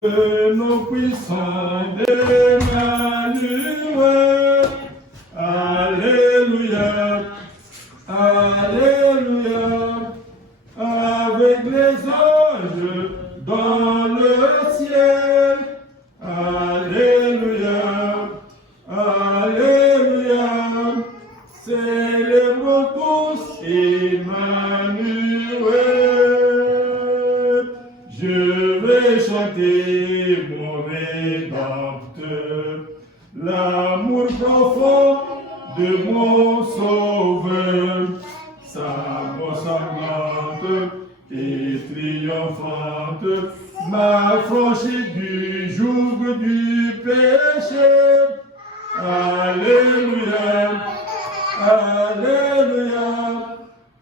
Nos puissants d'Emmanuel. Alléluia, Alléluia, avec les anges dans le ciel. Alléluia, Alléluia, célébrons tous Emmanuel. Je vais chanter mon Rédempteur, l'amour profond de mon Sauveur, sa voix sanglante et triomphante m'a franchi du joug du péché. Alléluia, Alléluia,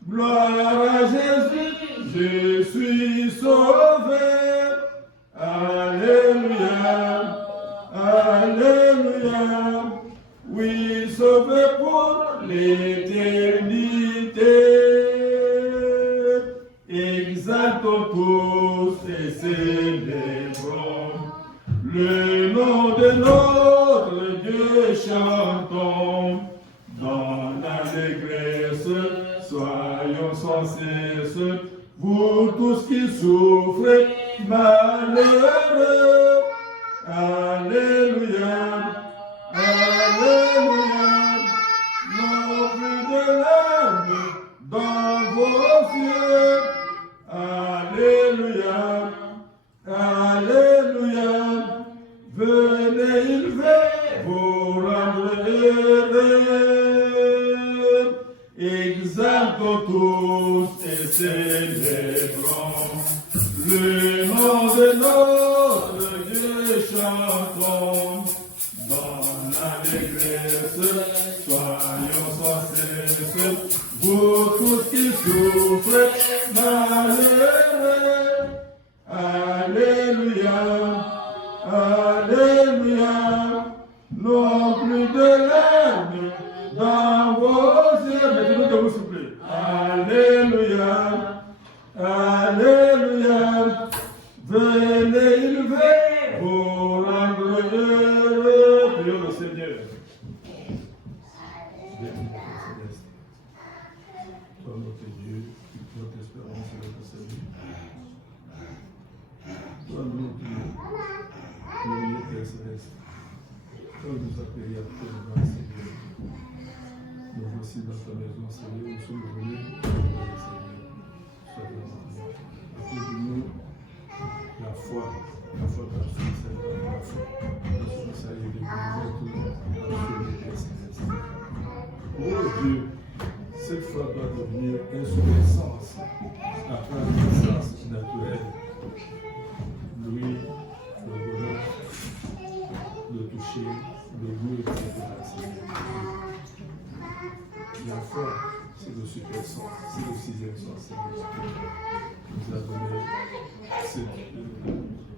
gloire à Jésus, je suis sauvé. Alléluia, Alléluia, oui, sauvé pour l'éternité. Exaltons tous et célébrons le nom de notre Dieu, chantons dans l'allégresse, soyons sans cesse, vous tous qui souffrez, malheureux. Alléluia, Alléluia, non plus de larmes dans vos yeux. Alléluia, Alléluia, venez élever vos rendre heureux. Exaltons tous et célébrons le nom de notre Dieu, chantons dans l'allégresse, soyons sans cesse, vous tous qui souffrez, malheureux. Alléluia, Alléluia, non plus de larmes dans vos yeux. Mettez-nous debout, s'il vous plaît. Alléluia, Alléluia, venez élever vos rendre heureux. Prions le Seigneur. Toi, notre Dieu, notre espérance et notre salut. Toi, notre Dieu, glorieux Père céleste, toi nous appelons à toi, Seigneur. Nous voici dans ta maison, Seigneur, nous sommes venus, Seigneur. Sois béni. Accorde-nous la foi absolue, Seigneur, la foi. Nous sommes salués de nous Père céleste. Oh Dieu, cette foi doit devenir un seul sens, après la naissance naturelle. Lui, le bonheur, le toucher, le goût, etc. La foi, c'est le super sens, c'est le sixième sens, c'est le super. Nous a donné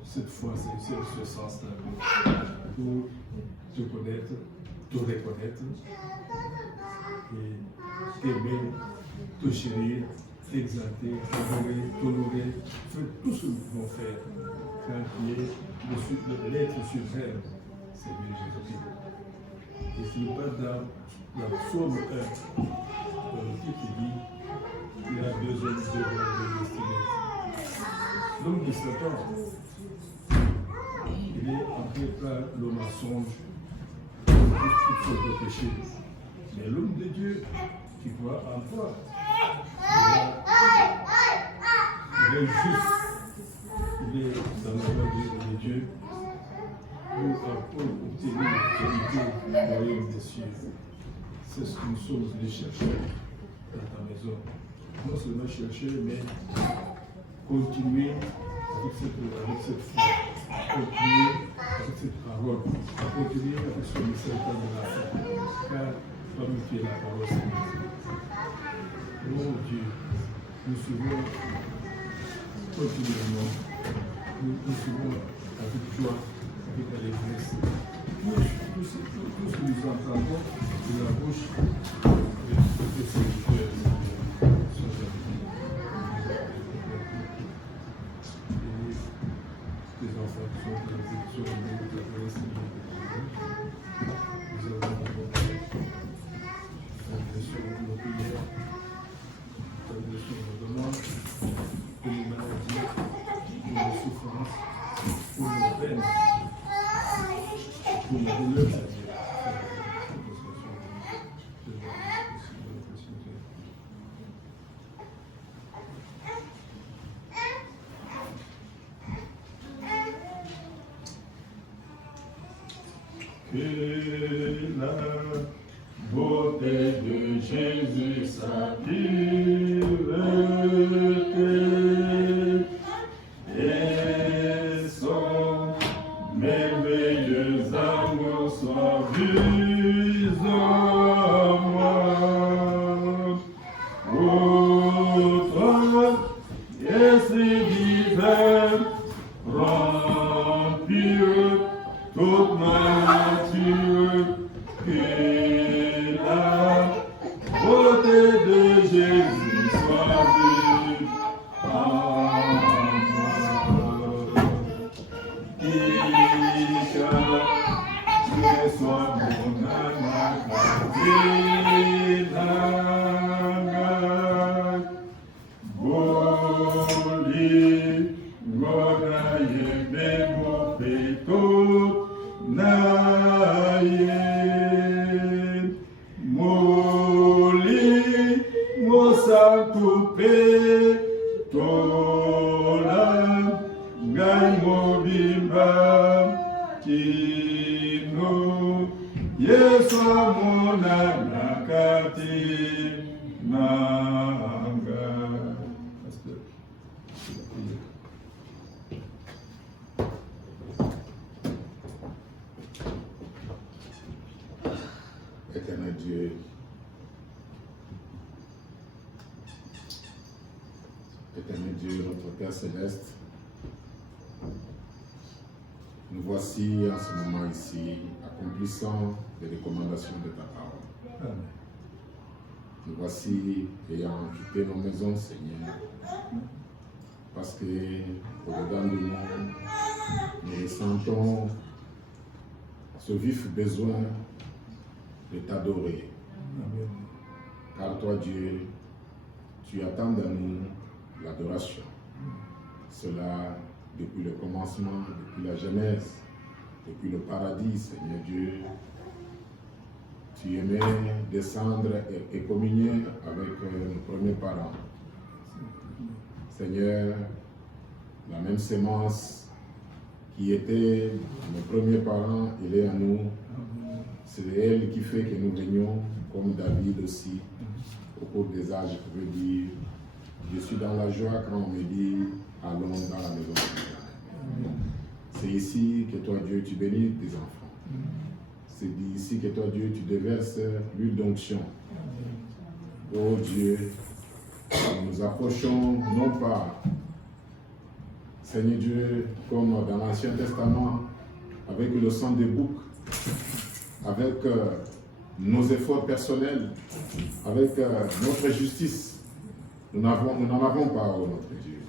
cette foi, ce sens-là, pour te connaître, te reconnaître, et t'aimer, te chérir, t'exalter, t'honorer, faire tout ce que nous pouvons faire, car qui est l'être suprême, c'est Dieu Jésus-Christ. Et Philippiens dans la psaume 1, dans le titre dit, il y a deux hommes, deux destinés. L'homme de Satan, il est entré par le mensonge, toutes sortes de péchés. Mais l'homme de Dieu qui croit en toi, il est juste, il est dans la voie de Dieu pour obtenir la qualité du royaume des cieux. C'est ce que nous sommes venus chercher dans ta maison. Non seulement chercher, mais continuer avec cette foi, continuer avec cette parole, continuer avec ce message de la foi. Car toi-même tu es la parole, Seigneur. Oh Dieu, nous suivons continuellement, nous suivons avec joie, avec allégresse. Tout ce que nous entendons de la bouche de ces serviteurs, l'exécution de la promesse de nous avons sur nos prières, sur nos demandes, pour nos maladies, pour nos souffrances, pour nos peines, pour nos douleurs. Que la beauté de Jésus, sa pureté et son merveilleux amour soient vus en moi. Autre et si divin, remplir toute ma nature, que la beauté de Jésus soit vue en moi. Que soit mon âme Boli, Monaye, Bebo, Peto, Naye, Moli, Mosantupe, Tola, Gai Mobimba, Kino, Yeswa Monanakati, Nanga. Éternel Dieu, Éternel Dieu, notre Père Céleste, nous voici en ce moment ici, accomplissant les recommandations de ta parole. Amen. Nous voici ayant quitté nos maisons, Seigneur, parce que au-dedans de nous, nous ressentons ce vif besoin de t'adorer. Amen. Car toi, Dieu, tu attends de nous l'adoration. Cela depuis le commencement, depuis la Genèse, depuis le paradis, Seigneur Dieu. Tu aimais descendre et communier avec nos premiers parents. Seigneur, la même sémence qui était nos premiers parents, elle est en nous. C'est elle qui fait que nous venions, comme David aussi, au cours des âges, je peux dire, je suis dans la joie quand on me dit, allons dans la maison de l'Éternel. C'est ici que toi, Dieu, tu bénis tes enfants. C'est ici que toi, Dieu, tu déverses l'huile d'onction. Oh Dieu, nous nous approchons non pas, Seigneur Dieu, comme dans l'Ancien Testament, avec le sang des boucs, avec nos efforts personnels, avec notre justice. Nous n'en avons pas, oh notre Dieu.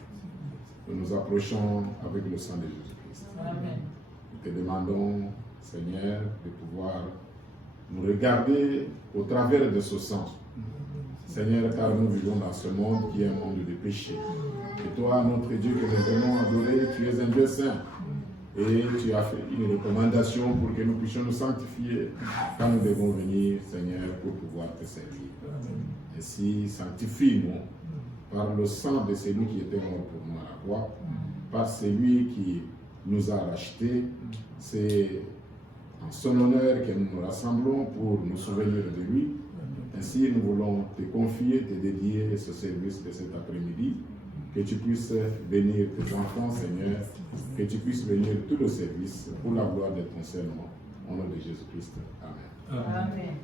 Nous nous approchons avec le sang de Jésus-Christ. Nous te demandons, Seigneur, de pouvoir nous regarder au travers de ce sang. Seigneur, car nous vivons dans ce monde qui est un monde de péché. Et toi, notre Dieu, que nous venons adorer, tu es un Dieu saint. Et tu as fait une recommandation pour que nous puissions nous sanctifier quand nous devons venir, Seigneur, pour pouvoir te servir. Ainsi, sanctifie-nous par le sang de celui qui était mort pour nous à la croix, par celui qui nous a rachetés. C'est en son honneur que nous nous rassemblons pour nous souvenir de lui. Ainsi, nous voulons te confier, te dédier ce service de cet après-midi. Que tu puisses bénir tes enfants, Seigneur, que tu puisses bénir tout le service pour la gloire de ton Seigneur. Au nom de Jésus-Christ. Amen. Amen.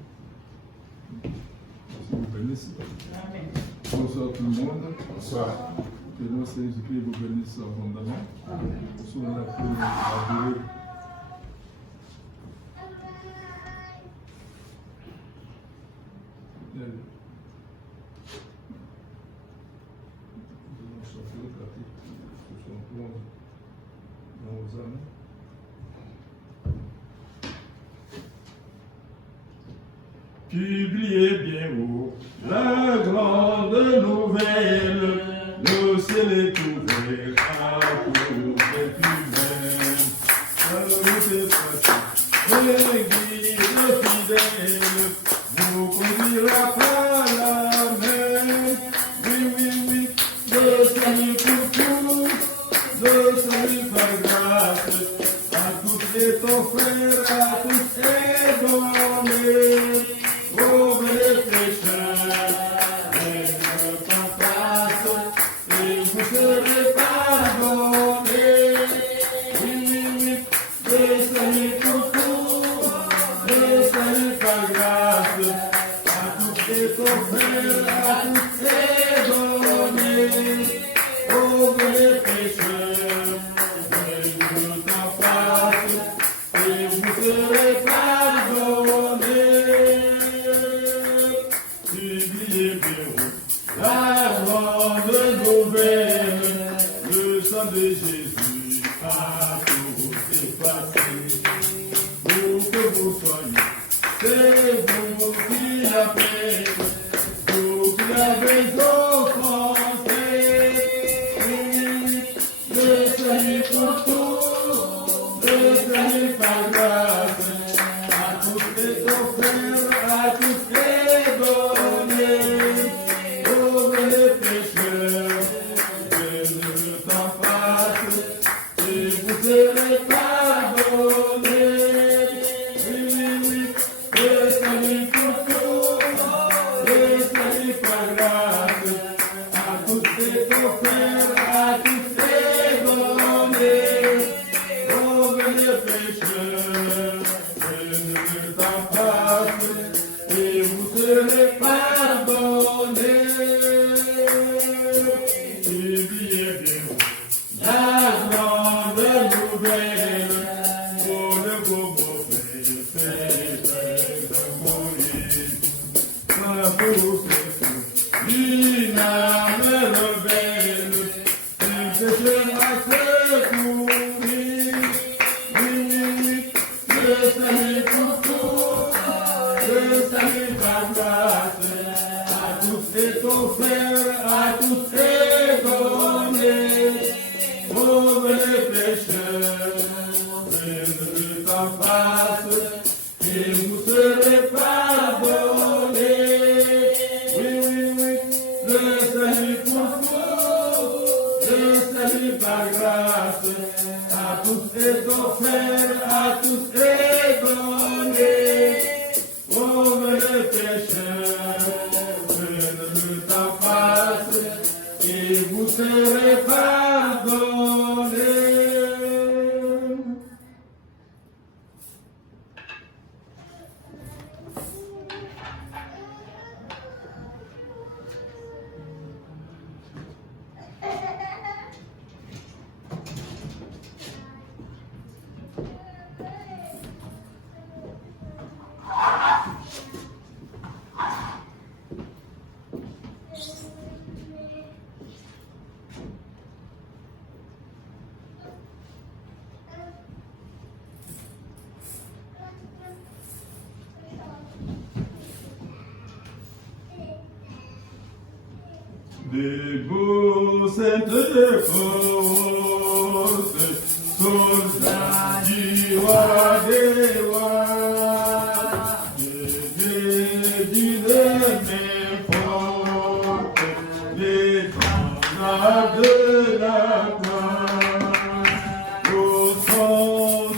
Merci, vous bénisse. Amen. Bonsoir tout le monde. Bonsoir. Que le Seigneur Jésus-Christ vous bénisse abondamment. Amen. Bonsoir, on a pu adorer. Dans vos âmes. publiez bien haut la grande nouvelle. Le ciel est ouvert à tous les humains. Salut, l'Église fidèle vous conduira par la main. Oui, oui, oui, le salut pour tous, le salut par grâce, à tous est offert, à tous est donné. Oh, les pécheurs, les pas face, et vous serez pardonnés. Oui, oui, oui, le salut pour tous, le salut par grâce, à tous est offert, à tous est donné. Oh, les pécheurs, les pas face, et vous serez pardonnés. Publiez bien la grande nouvelle, le sang de Jésus a tout effacé. Pour que vous soyez, c'est vous qui l'avez, vous qui l'avez offensé. Oui, le salut pour tous, le salut par grâce, à tous est offert, à tous est donné. Oh, les pécheurs, le temps passe, et vous serez pardonnés. Oui, oui, oui, le salut pour tous, le salut par grâce, à tous est offert, à tous est donné. Oh, les pécheurs, le temps passe, et vous serez pardonnés. Publiez bien la grande nouvelle, pour le beau prophète de Moïse. Pour une âme rebelle, un pécheur à secourir. Oui, oui, le salut pour tous, le salut par grâce, à tous est offert, à tous est donné. Oh, les pécheurs, le temps passe, et vous serez pardonnés. Oui, oui, oui, le salut pour tous, le salut par grâce, à tous est offert, à tous est donné. Oh, les pécheurs, le temps passe, et vous serez pardonnés. Debout, cette force, soldats du roi des rois, d'une main forte, les grands de la gloire, au son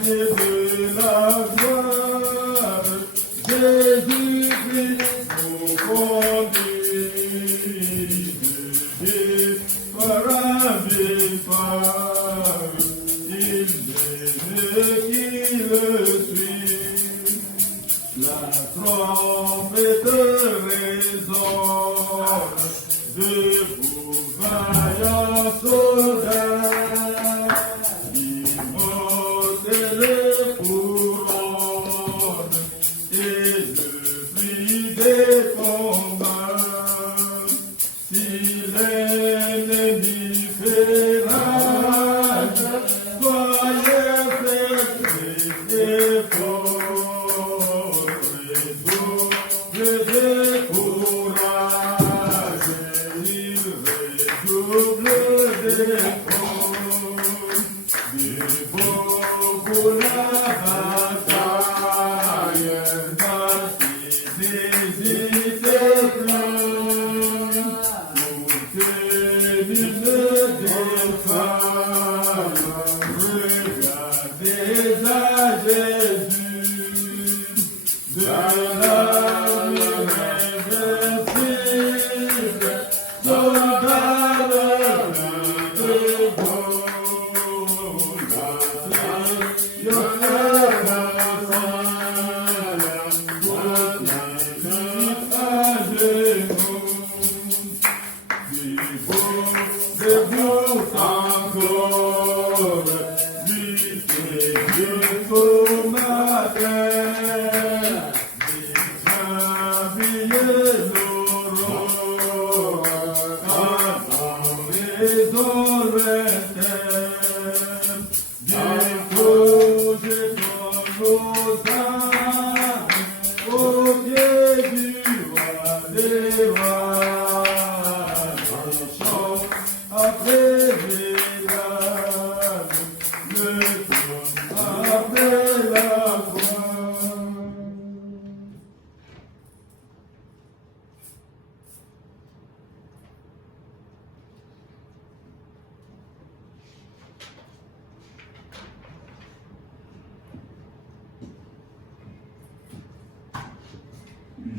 de la gloire, Jésus-Christ nous conduit. La trompette résonne, debout vaillants soldats, immortelle couronne, et le prix des combats. Si l'ennemi fait rage,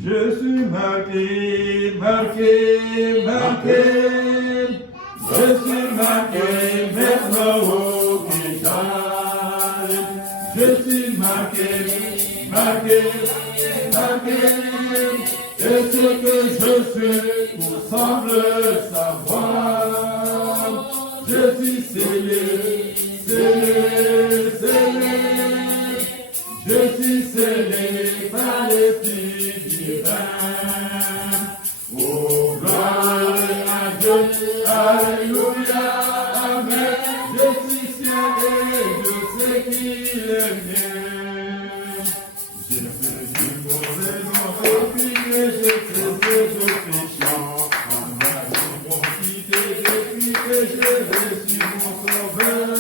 Je suis marqué, marqué, marqué. Je suis marqué maintenant au Christ. Je suis marqué, marqué, marqué. Et ce que je suis, vous semble savoir. Je suis scellé, scellé, scellé. Je suis scellé par l'Esprit divin. Oh, gloire à Dieu, alléluia, amen. Je suis scellé, je sais qu'il est mien. J'ai fait du mauvais nom, et j'ai fait de péché. En m'a dit mon quitté depuis que j'ai reçu mon sauveur.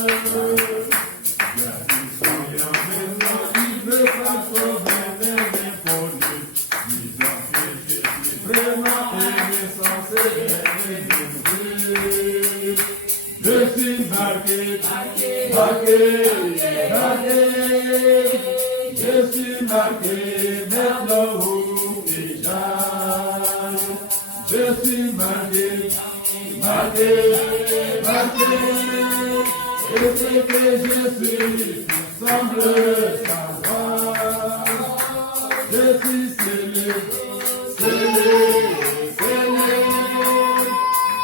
Je suis marqué, marqué, marqué. Je suis marqué maintenant au déjà. Je suis marqué, marqué, marqué. Et ce que je suis, tout semble savoir. Je suis scellé, scellé, scellé.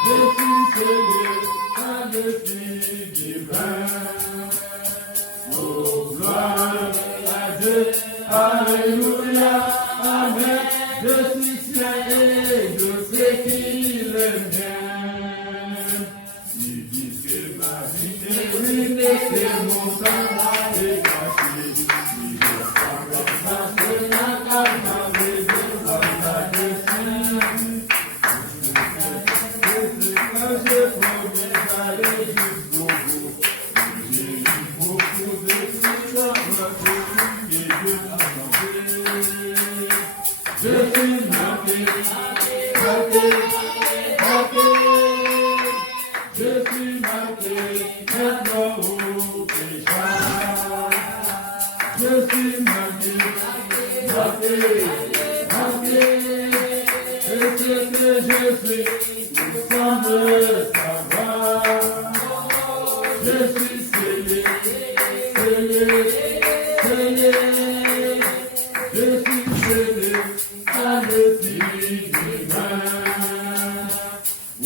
Je suis scellé par l'Esprit divin. Oh, gloire à Dieu, alléluia, amen. Je suis scellé, je sais qu'il est mien. Ils disent que ma vie est ruinée, que mon temps a été gâché. Ils disent que ma vie je promets d'aller jusqu'au bout. J'ai eu beaucoup de soucis, et Dieu a changé. Je suis marqué, marqué, marqué. Je suis marqué maintenant au péché. Je suis marqué, marqué, marqué. Et ce que je suis, semble savoir. Je suis scellé, scellé, scellé. Je suis scellé à l'Esprit divin.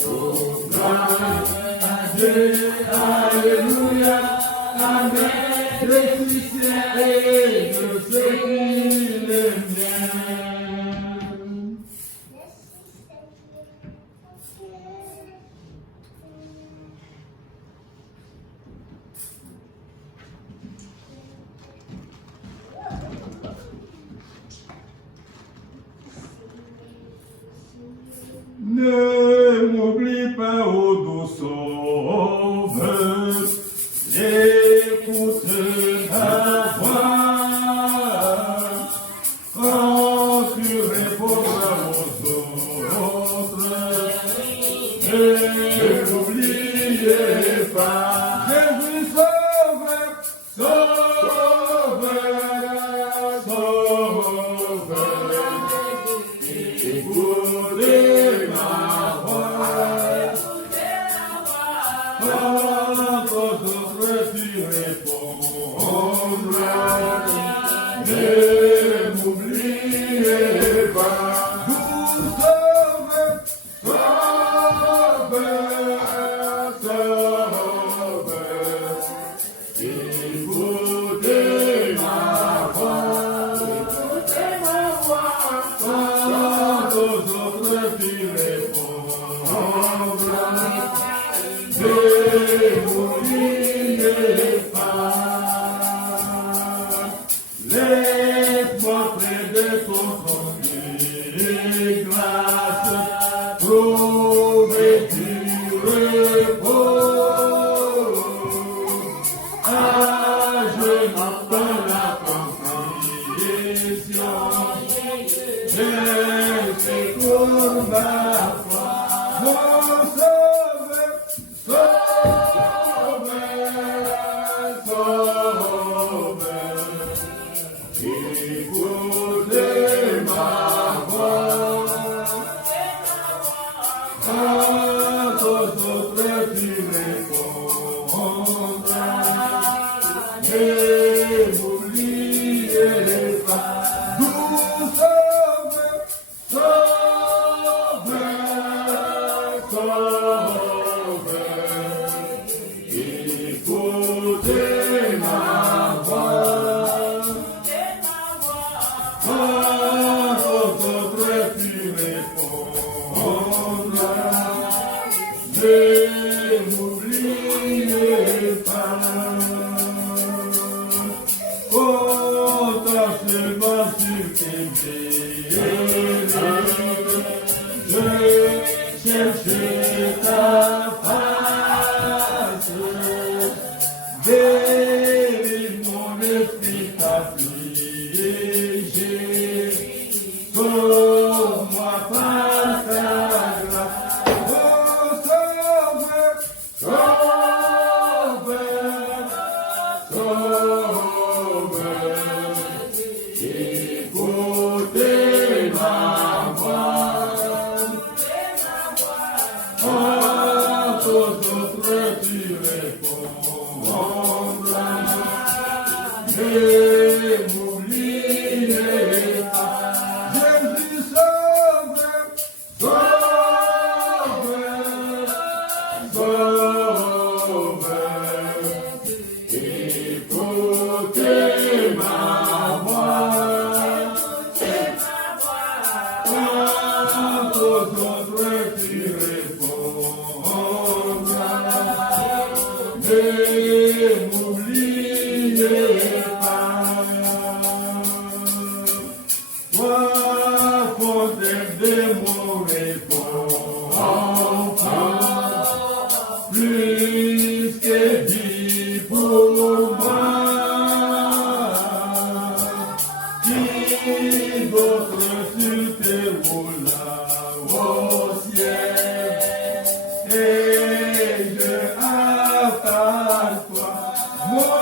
Oh, gloire à Dieu, alléluia, amen. Je suis scellé, je sais qu'il est mien. Ne m'oublie pas, ô doux sauveur, écoutez ma voix. Quand aux autres tu répondras, ne m'oubliez pas. Oh, ta semence sur je cherche ta face. Délivre mon esprit affligé. Sauve-moi par ta grâce. Oh, sauveur, sauveur, sauveur. Écoutez ma voix. Quand aux autres tu répondras, ne m'oubliez pas. Jésus sauveur, sauveur, sauveur. Écoutez ma voix. Quand aux autres tu répondras, ne m'oubliez pas. Toi, fontaine de mon réconfort, plus que dit pour moi. Qui d'autre sur tes roues au ciel, et je à toi, mon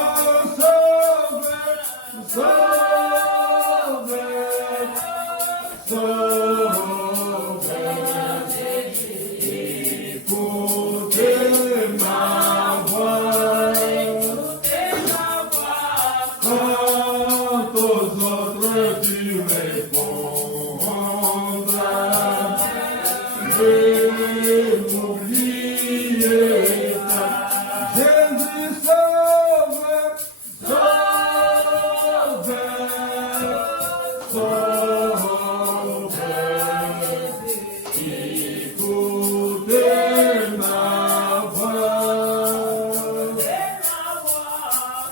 sauveur, sauveur, sauveur. Écoutez ma voix. Quand aux autres tu répondras, ne m'oubliez pas. Jésus sauveur, sauveur, sauveur. Écoutez ma voix.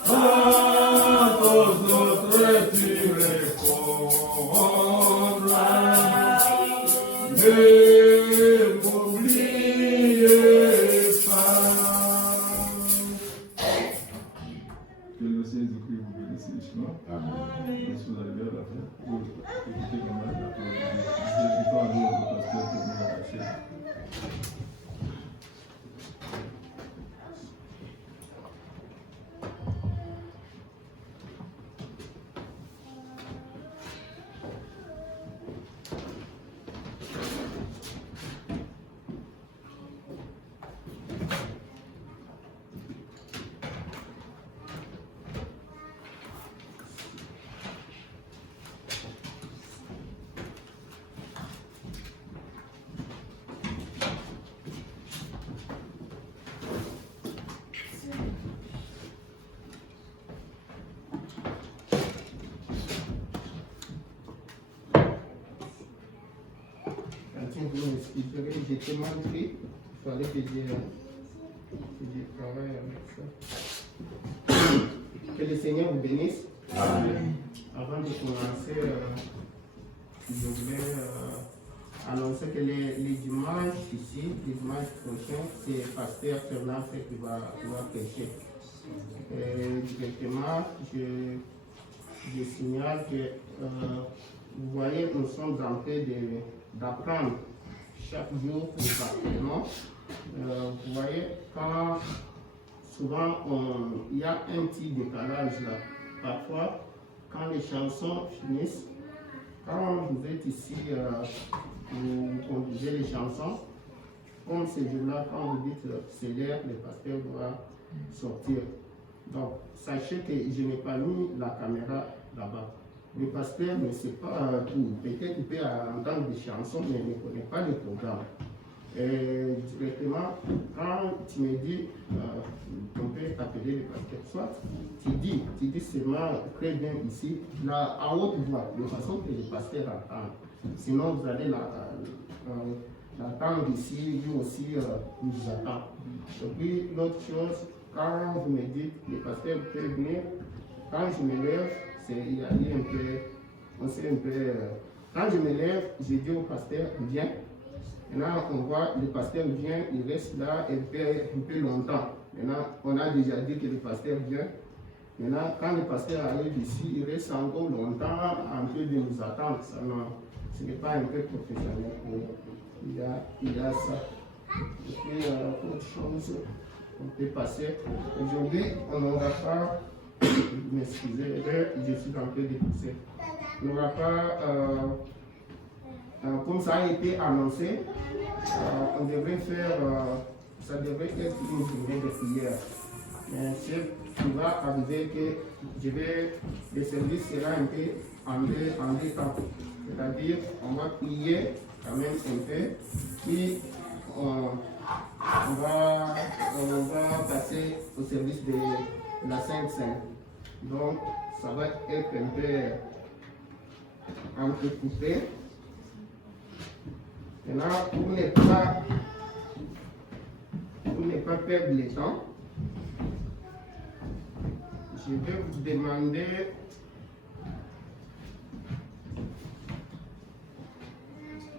Quand aux autres tu répondras, ne m'oubliez pas. Que le Seigneur Jésus-Christ vous bénisse richement. Amen. Lorsque vous arrivez à la fin, vous écoutez comment la parole de Dieu. Vous invitons à nous, le pasteur, pour nous attacher. Vous m'excuserez, j'étais mal pris. Il fallait que je travaille avec ça. Que le Seigneur vous bénisse. Amen. Avant de commencer, je voulais annoncer que les dimanches ici, les dimanches prochains, c'est Pasteur Fernand qui va prêcher. Directement, je signale que vous voyez, nous sommes en train d'apprendre chaque jour le baptême. Vous voyez, quand souvent il y a un petit décalage là. Parfois, quand les chansons finissent, quand vous êtes ici, vous conduisez les chansons, comme ces jours-là, quand vous dites c'est l'heure, le pasteur doit sortir. Donc, sachez que je n'ai pas mis la caméra là-bas. Le pasteur ne sait pas tout. Peut-être qu'il peut entendre des chansons, mais il ne connaît pas le programme. Et directement, quand tu me dis, on peut appeler aider le pasteur. Soit tu dis seulement très bien ici, là, à haute voix, de façon que le pasteur entende. Sinon, vous allez l'attendre ici, lui aussi vous attend. Et puis, l'autre chose, quand vous me dites, le pasteur peut venir, quand je me lève, il y a un peu, on sait un peu, quand je me lève, je dis au pasteur, viens. Maintenant, on voit, le pasteur vient, il reste là un peu longtemps. Maintenant, on a déjà dit que le pasteur vient. Maintenant, quand le pasteur arrive ici, il reste encore longtemps, un peu de nous attendre. Ça, non, ce n'est pas un peu professionnel pour nous. Il y a ça. Et puis, autre chose, on peut passer. Aujourd'hui, on n'aura pas, m'excusez, je suis en train de pousser. On n'aura pas, comme ça a été annoncé, on devrait faire, ça devrait être une journée de prière. Mais ce qui va arriver que le service sera un peu en deux temps. C'est-à-dire, on va prier quand même un peu, puis on va passer au service de la Sainte Seine. Donc, ça va être un peu coupé. Maintenant, pour ne pas perdre le temps, je vais vous demander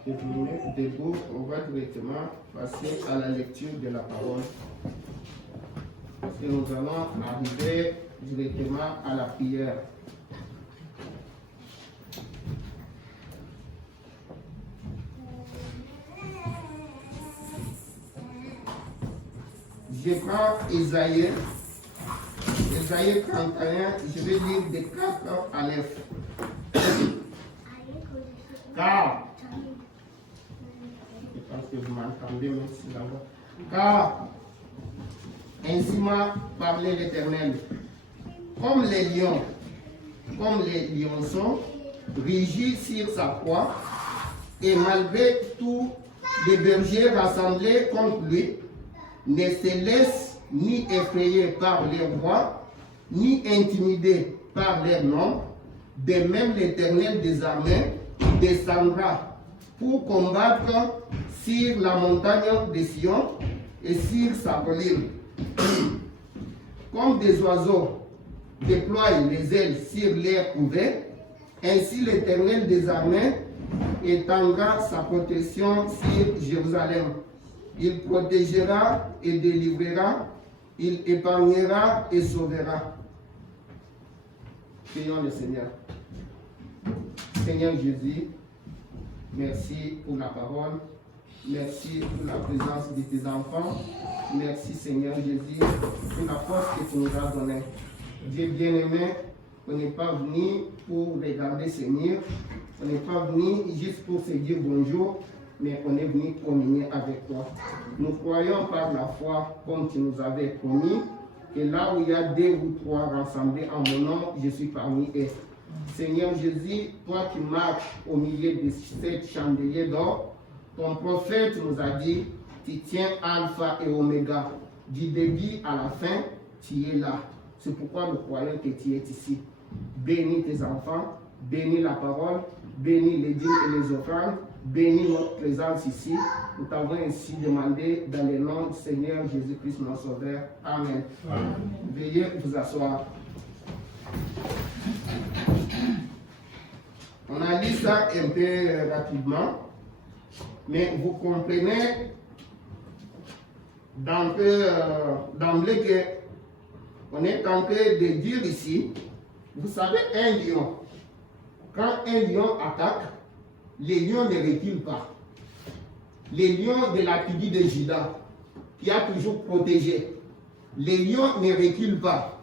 de vous mettre debout. On va directement passer à la lecture de la parole. Parce que nous allons arriver directement à la prière. Je prends Isaïe 31, je vais lire de 4 à 9. Car, je pense que vous m'entendez même si là-bas. Car, ainsi m'a parlé l'Éternel, comme les lionceaux, régis sur sa proie, et malgré tous les bergers rassemblés contre lui, ne se laisse ni effrayer par leur voix, ni intimider par leur nom. De même, l'Éternel des armées descendra pour combattre sur la montagne de Sion et sur sa colline. Comme des oiseaux déploient les ailes sur l'air ouvert, ainsi l'Éternel des armées étendra sa protection sur Jérusalem. Il protégera et délivrera, il épargnera et sauvera. Prions le Seigneur. Seigneur Jésus, merci pour la parole, merci pour la présence de tes enfants, merci Seigneur Jésus pour la force que tu nous as donnée. Dieu bien-aimé, on n'est pas venu pour regarder Seigneur, on n'est pas venu juste pour se dire bonjour, mais on est venu communier avec toi. Nous croyons par la foi, comme tu nous avais promis, que là où il y a 2 ou 3 rassemblés en mon nom, je suis parmi eux. Seigneur Jésus, toi qui marches au milieu de 7 chandeliers d'or, ton prophète nous a dit, tu tiens Alpha et Oméga, du début à la fin, tu es là. C'est pourquoi nous croyons que tu es ici. Bénis tes enfants, bénis la parole, bénis les dîmes et les offrandes, bénis notre présence ici. Nous t'avons ainsi demandé dans le nom du Seigneur Jésus-Christ, notre Sauveur. Amen. Amen. Veuillez vous asseoir. On a lu ça un peu rapidement, mais vous comprenez d'emblée que on est en train de dire ici, vous savez, un lion, quand un lion attaque, les lions ne reculent pas. Les lions de la tribu de Juda, qui a toujours protégé, les lions ne reculent pas.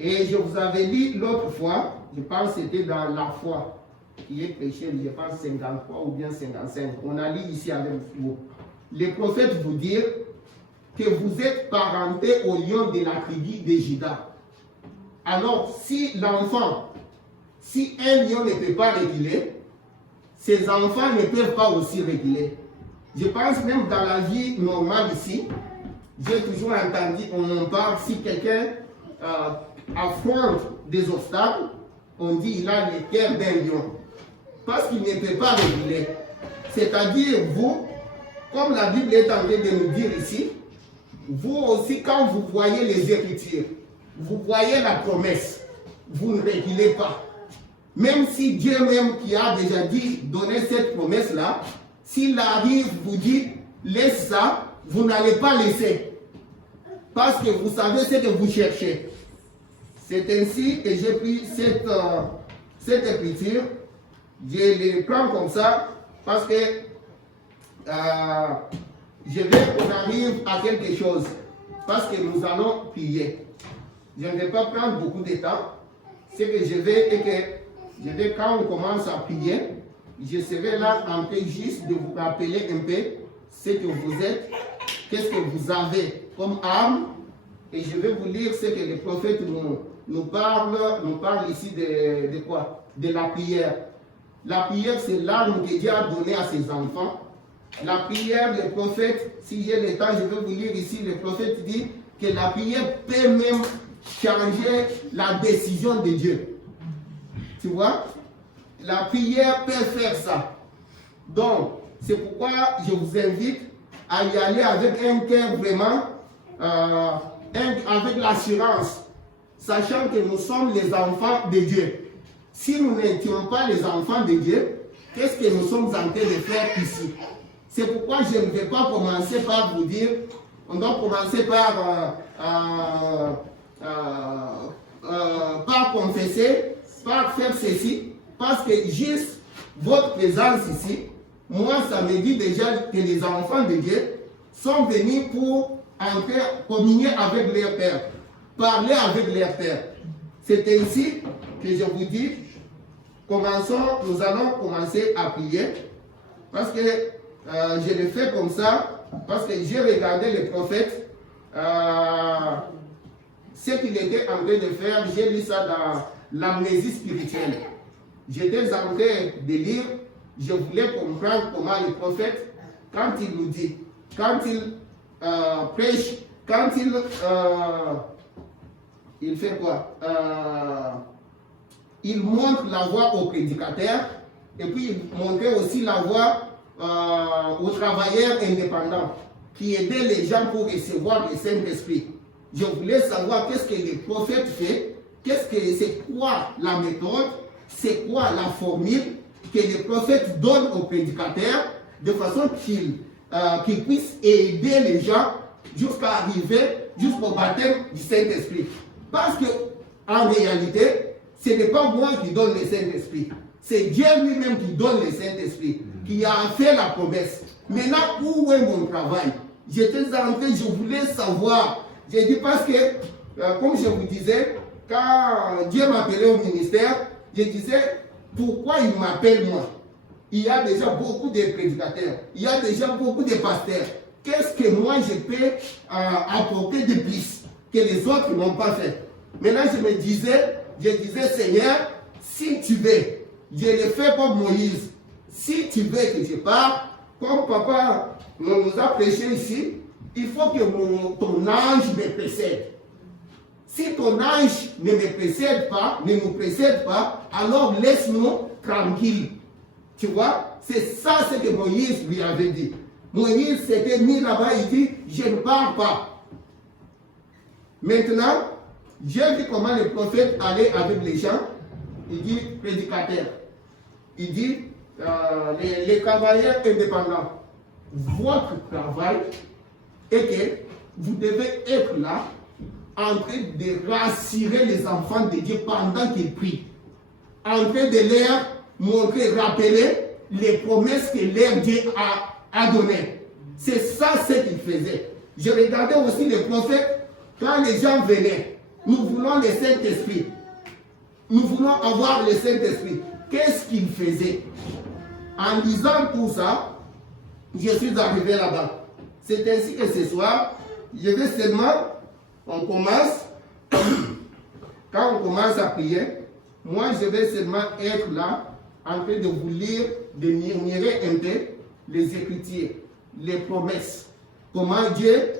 Et je vous avais dit l'autre fois, je pense que c'était dans la foi, qui est prêché, je pense 53 ou bien 55. On a lu ici avec vous. Les prophètes vous disent que vous êtes parentés au lion de la tribu de Juda. Alors, si l'enfant, si un lion ne peut pas reculer, ses enfants ne peuvent pas aussi reculer. Je pense même dans la vie normale ici, j'ai toujours entendu, on en parle, si quelqu'un affronte des obstacles, on dit il a le cœur d'un lion. Parce qu'il ne peut pas réguler. C'est-à-dire, vous, comme la Bible est en train de nous dire ici, vous aussi, quand vous voyez les Écritures, vous voyez la promesse, vous ne régulez pas. Même si Dieu même qui a déjà dit, donné cette promesse-là, s'il arrive, vous dit, laisse ça, vous n'allez pas laisser. Parce que vous savez ce que vous cherchez. C'est ainsi que j'ai pris cette écriture. Je les prends comme ça parce que on arrive à quelque chose. Parce que nous allons prier. Je ne vais pas prendre beaucoup de temps. Ce que je vais, quand on commence à prier, je serai là en train juste de vous rappeler un peu ce que vous êtes, qu'est-ce que vous avez comme arme. Et je vais vous lire ce que le prophète nous parle ici de quoi? De la prière. La prière, c'est l'arme que Dieu a donnée à ses enfants. La prière, le prophète, si j'ai le temps, je vais vous lire ici, le prophète dit que la prière peut même changer la décision de Dieu. Tu vois? La prière peut faire ça. Donc, c'est pourquoi je vous invite à y aller avec un cœur vraiment, avec l'assurance, sachant que nous sommes les enfants de Dieu. Si nous n'étions pas les enfants de Dieu, qu'est-ce que nous sommes en train de faire ici? C'est pourquoi je ne vais pas commencer par vous dire, on doit commencer par confesser, par faire ceci, parce que juste votre présence ici, moi ça me dit déjà que les enfants de Dieu sont venus pour entrer, communier avec leur Père, parler avec leur Père. C'est ainsi que je vous dis, nous allons commencer à prier, parce que je le fais comme ça, parce que j'ai regardé le prophète, ce qu'il était en train de faire, j'ai lu ça dans l'amnésie spirituelle. J'étais en train de lire, je voulais comprendre comment le prophète, quand il nous dit, quand il prêche, quand il fait quoi? Il montre la voie aux prédicateurs et puis il montrait aussi la voie aux travailleurs indépendants qui aidaient les gens pour recevoir le Saint-Esprit. Je voulais savoir qu'est-ce que le prophète fait, c'est quoi la méthode, c'est quoi la formule que le prophète donne aux prédicateurs de façon qu'ils puissent aider les gens jusqu'à arriver jusqu'au baptême du Saint-Esprit. Parce que en réalité, ce n'est pas moi qui donne le Saint-Esprit. C'est Dieu lui-même qui donne le Saint-Esprit, qui a fait la promesse. Maintenant, où est mon travail? J'étais en train, je voulais savoir. J'ai dit parce que, comme je vous disais, quand Dieu m'appelait au ministère, je disais, pourquoi il m'appelle moi? Il y a déjà beaucoup de prédicateurs, il y a déjà beaucoup de pasteurs. Qu'est-ce que moi je peux apporter de plus que les autres n'ont pas fait? Maintenant, je disais, Seigneur, si tu veux, je le fais comme Moïse. Si tu veux que je parle, comme papa nous a prêché ici, il faut que ton ange me précède. Si ton ange ne me précède pas, ne nous précède pas, alors laisse-nous tranquilles. Tu vois, c'est ça ce que Moïse lui avait dit. Moïse s'était mis là-bas, il dit, je ne parle pas. Maintenant, j'ai vu comment le prophète allait avec les gens. Il dit, prédicateur. Il dit, les travailleurs indépendants, votre travail est que vous devez être là en train de rassurer les enfants de Dieu pendant qu'ils prient. En train de leur montrer, rappeler les promesses que leur Dieu a données. C'est ça ce qu'il faisait. Je regardais aussi les prophètes, quand les gens venaient, nous voulons le Saint-Esprit. Nous voulons avoir le Saint-Esprit. Qu'est-ce qu'ils faisaient? En lisant tout ça, je suis arrivé là-bas. C'est ainsi que ce soir, je vais seulement, on commence, quand on commence à prier, moi je vais seulement être là, en train de vous lire, de murmurer un peu les Écritures, les promesses. Comment Dieu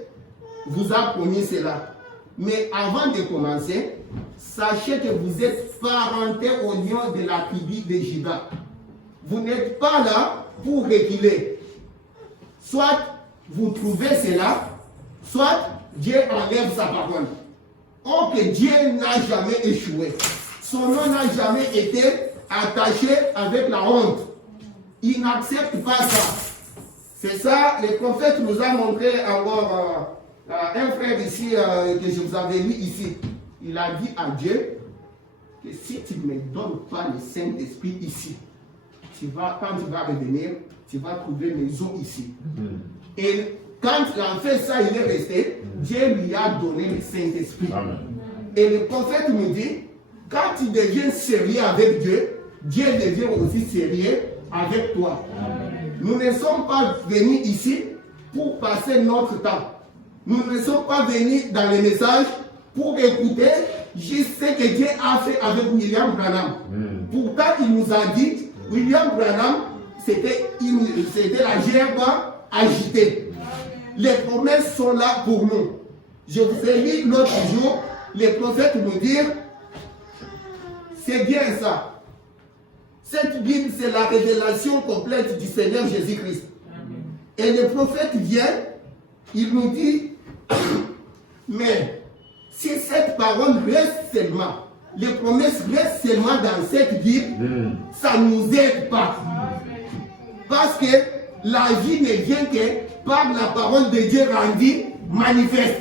vous a promis cela. Mais avant de commencer, sachez que vous êtes parenté au lion de la tribu de Juda. Vous n'êtes pas là pour reculer. Soit vous trouvez cela, soit Dieu enlève sa parole. Or que Dieu n'a jamais échoué. Son nom n'a jamais été attaché avec la honte. Il n'accepte pas ça. C'est ça, le prophète nous a montré encore un frère ici que je vous avais lu ici. Il a dit à Dieu que si tu ne me donnes pas le Saint-Esprit ici, quand tu vas revenir, tu vas trouver maison ici. Et quand il a fait ça, il est resté. Dieu lui a donné le Saint-Esprit. Et le prophète me dit, quand tu deviens sérieux avec Dieu, Dieu devient aussi sérieux avec toi. Nous ne sommes pas venus ici pour passer notre temps. Nous ne sommes pas venus dans les messages pour écouter juste ce que Dieu a fait avec William Branham. Pourtant, il nous a dit, William Branham, c'était la gerbe agitée. Les promesses sont là pour nous. Je vous ai dit l'autre jour, les prophètes nous disent, c'est bien ça. Cette Bible, c'est la révélation complète du Seigneur Jésus-Christ. Et le prophète vient, il nous dit, mais si cette parole reste seulement, les promesses restent seulement dans cette Bible, ça ne nous aide pas. Parce que la vie ne vient que par la parole de Dieu rendue manifeste.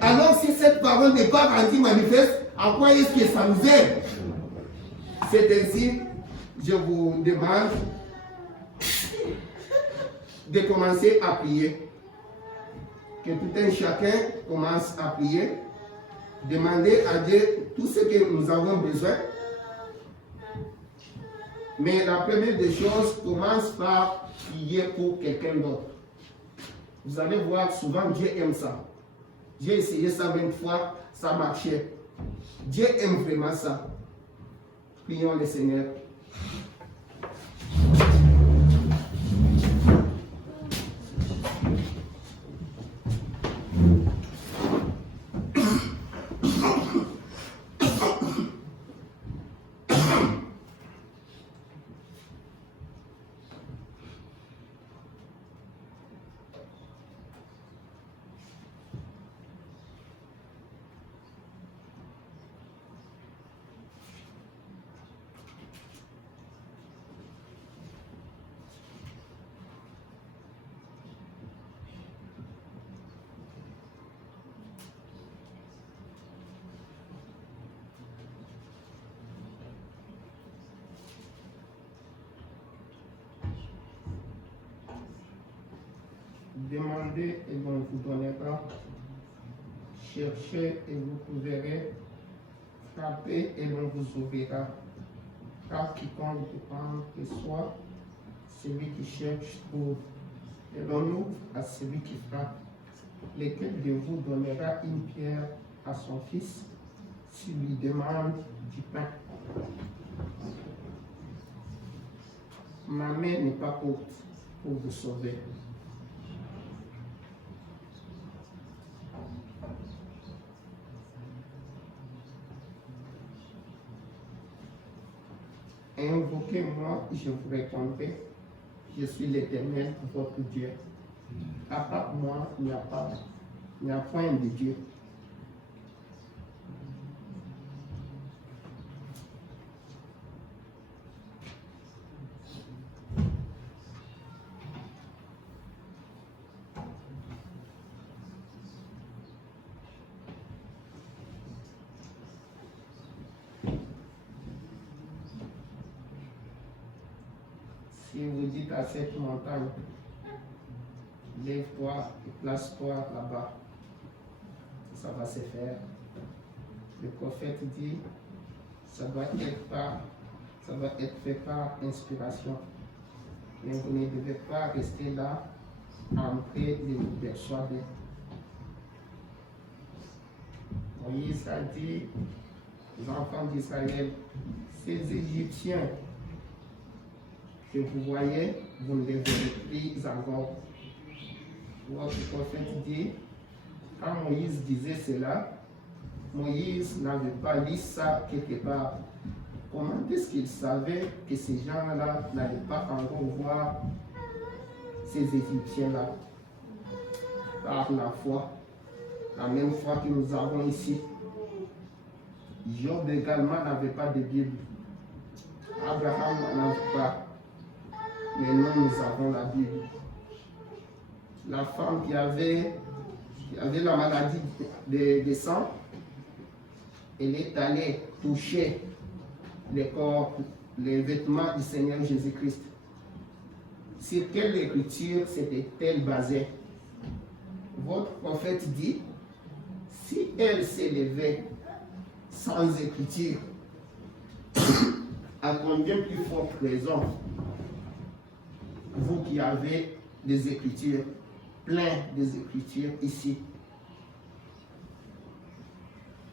Alors si cette parole n'est pas rendue manifeste, à quoi est-ce que ça nous aide? C'est ainsi, je vous demande de commencer à prier. Que tout un chacun commence à prier. Demander à Dieu tout ce que nous avons besoin. Mais la première des choses commence par prier pour quelqu'un d'autre. Vous allez voir, souvent Dieu aime ça. J'ai essayé ça 20 fois, ça marchait. Dieu aime vraiment ça. Prions le Seigneur. Demandez et l'on vous donnera. Cherchez et vous trouverez. Frappez et l'on vous ouvrira. Car quiconque demande reçoit, celui qui cherche trouve. Et l'on ouvre à celui qui frappe. Lequel de vous donnera une pierre à son fils s'il lui demande du pain? Ma main n'est pas courte pour vous sauver. Invoquez-moi, je vous répondrai. Je suis l'Éternel, votre Dieu. À part moi, il n'y a point de Dieu. Si vous dites à cette montagne, lève-toi et place-toi là-bas, ça va se faire. Le prophète dit, ça doit être fait par inspiration. Mais vous ne devez pas rester là en train de vous persuader. Moïse a dit aux enfants d'Israël, ces Égyptiens que vous voyez, vous ne les verrez plus encore. Votre prophète dit, quand Moïse disait cela, Moïse n'avait pas lu ça quelque part. Comment est-ce qu'il savait que ces gens-là n'allaient pas encore voir ces Égyptiens-là? Par la foi, la même foi que nous avons ici. Job également n'avait pas de Bible. Abraham n'avait pas. Mais nous, nous avons la Bible. La femme qui avait la maladie de sang, elle est allée toucher les corps, les vêtements du Seigneur Jésus-Christ. Sur quelle écriture s'était-elle basée? Votre prophète dit, si elle s'est levée sans écriture, à combien plus forte raison, vous qui avez des écritures, plein des écritures ici.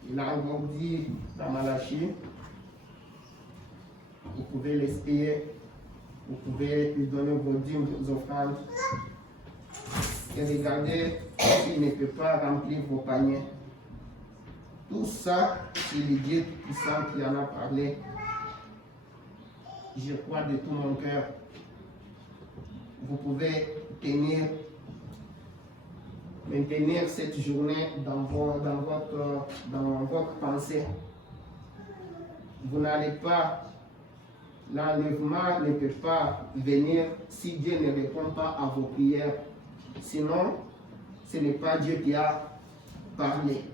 Il a encore dit dans Malachie, vous pouvez l'espérer, vous pouvez lui donner vos dîmes, vos offrandes, et regardez s'il ne peut pas remplir vos paniers. Tout ça, c'est le Dieu puissant qui en a parlé. Je crois de tout mon cœur. Vous pouvez maintenir cette journée dans votre pensée. Vous n'allez pas, l'enlèvement ne peut pas venir si Dieu ne répond pas à vos prières. Sinon, ce n'est pas Dieu qui a parlé.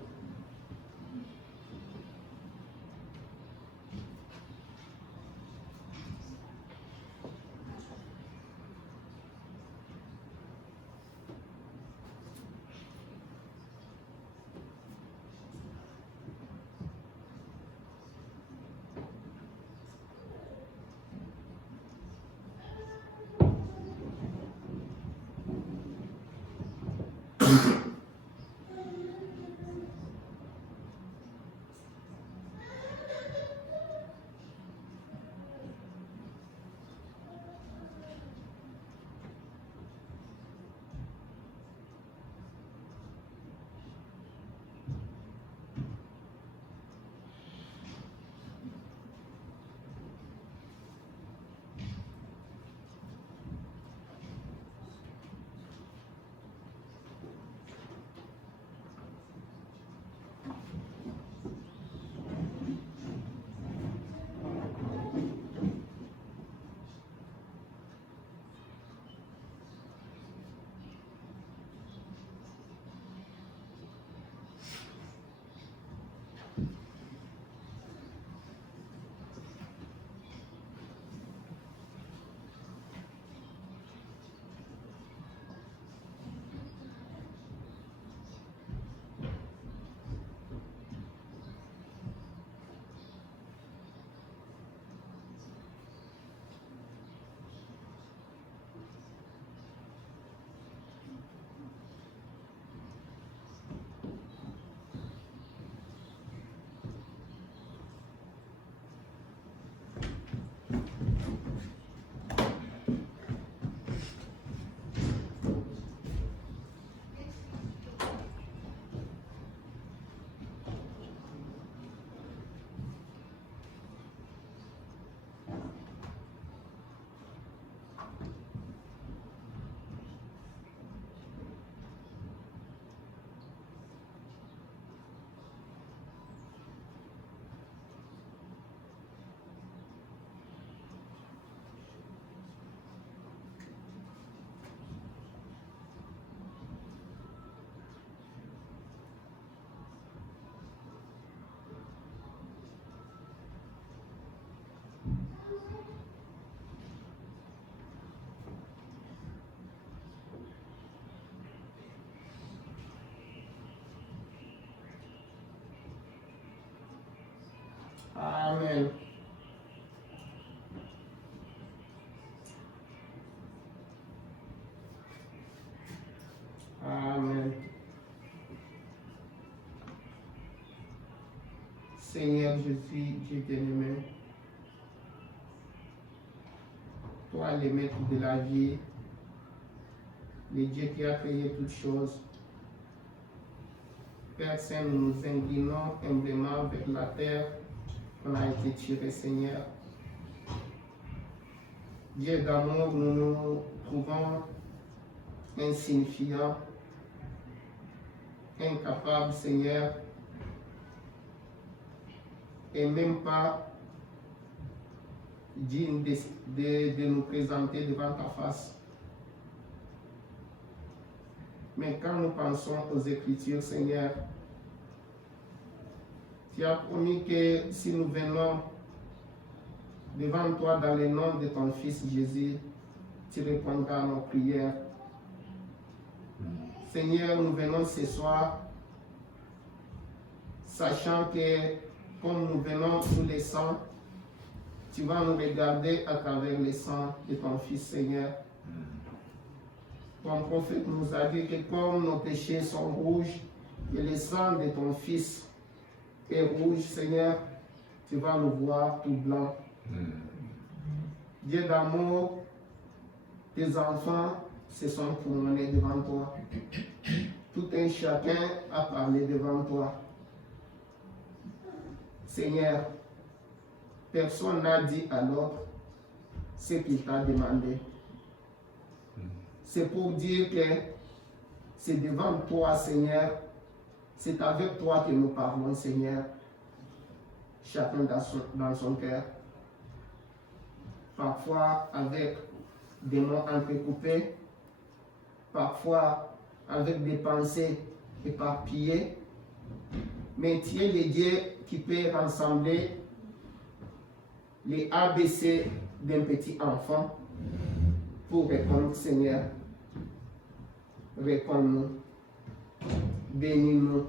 Amen. Amen. Seigneur Jésus, Dieu bien-aimé, toi le maître de la vie, le Dieu qui a créé toutes choses, Père Saint, nous nous inclinons humblement vers la terre qu'on a été tiré, Seigneur. Dieu d'amour, nous nous trouvons insignifiants, incapables, Seigneur, et même pas dignes de nous présenter devant ta face. Mais quand nous pensons aux Écritures, Seigneur, tu as promis que si nous venons devant toi dans le nom de ton Fils Jésus, tu répondras à nos prières. Seigneur, nous venons ce soir, sachant que comme nous venons sous les sangs, tu vas nous regarder à travers les sangs de ton Fils, Seigneur. Ton prophète nous a dit que comme nos péchés sont rouges et le sang de ton Fils est rouge, Seigneur, tu vas nous voir tout blanc. Dieu d'amour, tes enfants se sont promenés devant toi. Tout un chacun a parlé devant toi. Seigneur, personne n'a dit à l'autre ce qu'il t'a demandé. C'est pour dire que c'est devant toi, Seigneur, c'est avec toi que nous parlons, Seigneur, chacun dans son cœur. Parfois avec des mots entrecoupés, parfois avec des pensées éparpillées, mais tu es le Dieu qui peut rassembler les ABC d'un petit enfant pour répondre, Seigneur. Réponds-nous, bénis-nous,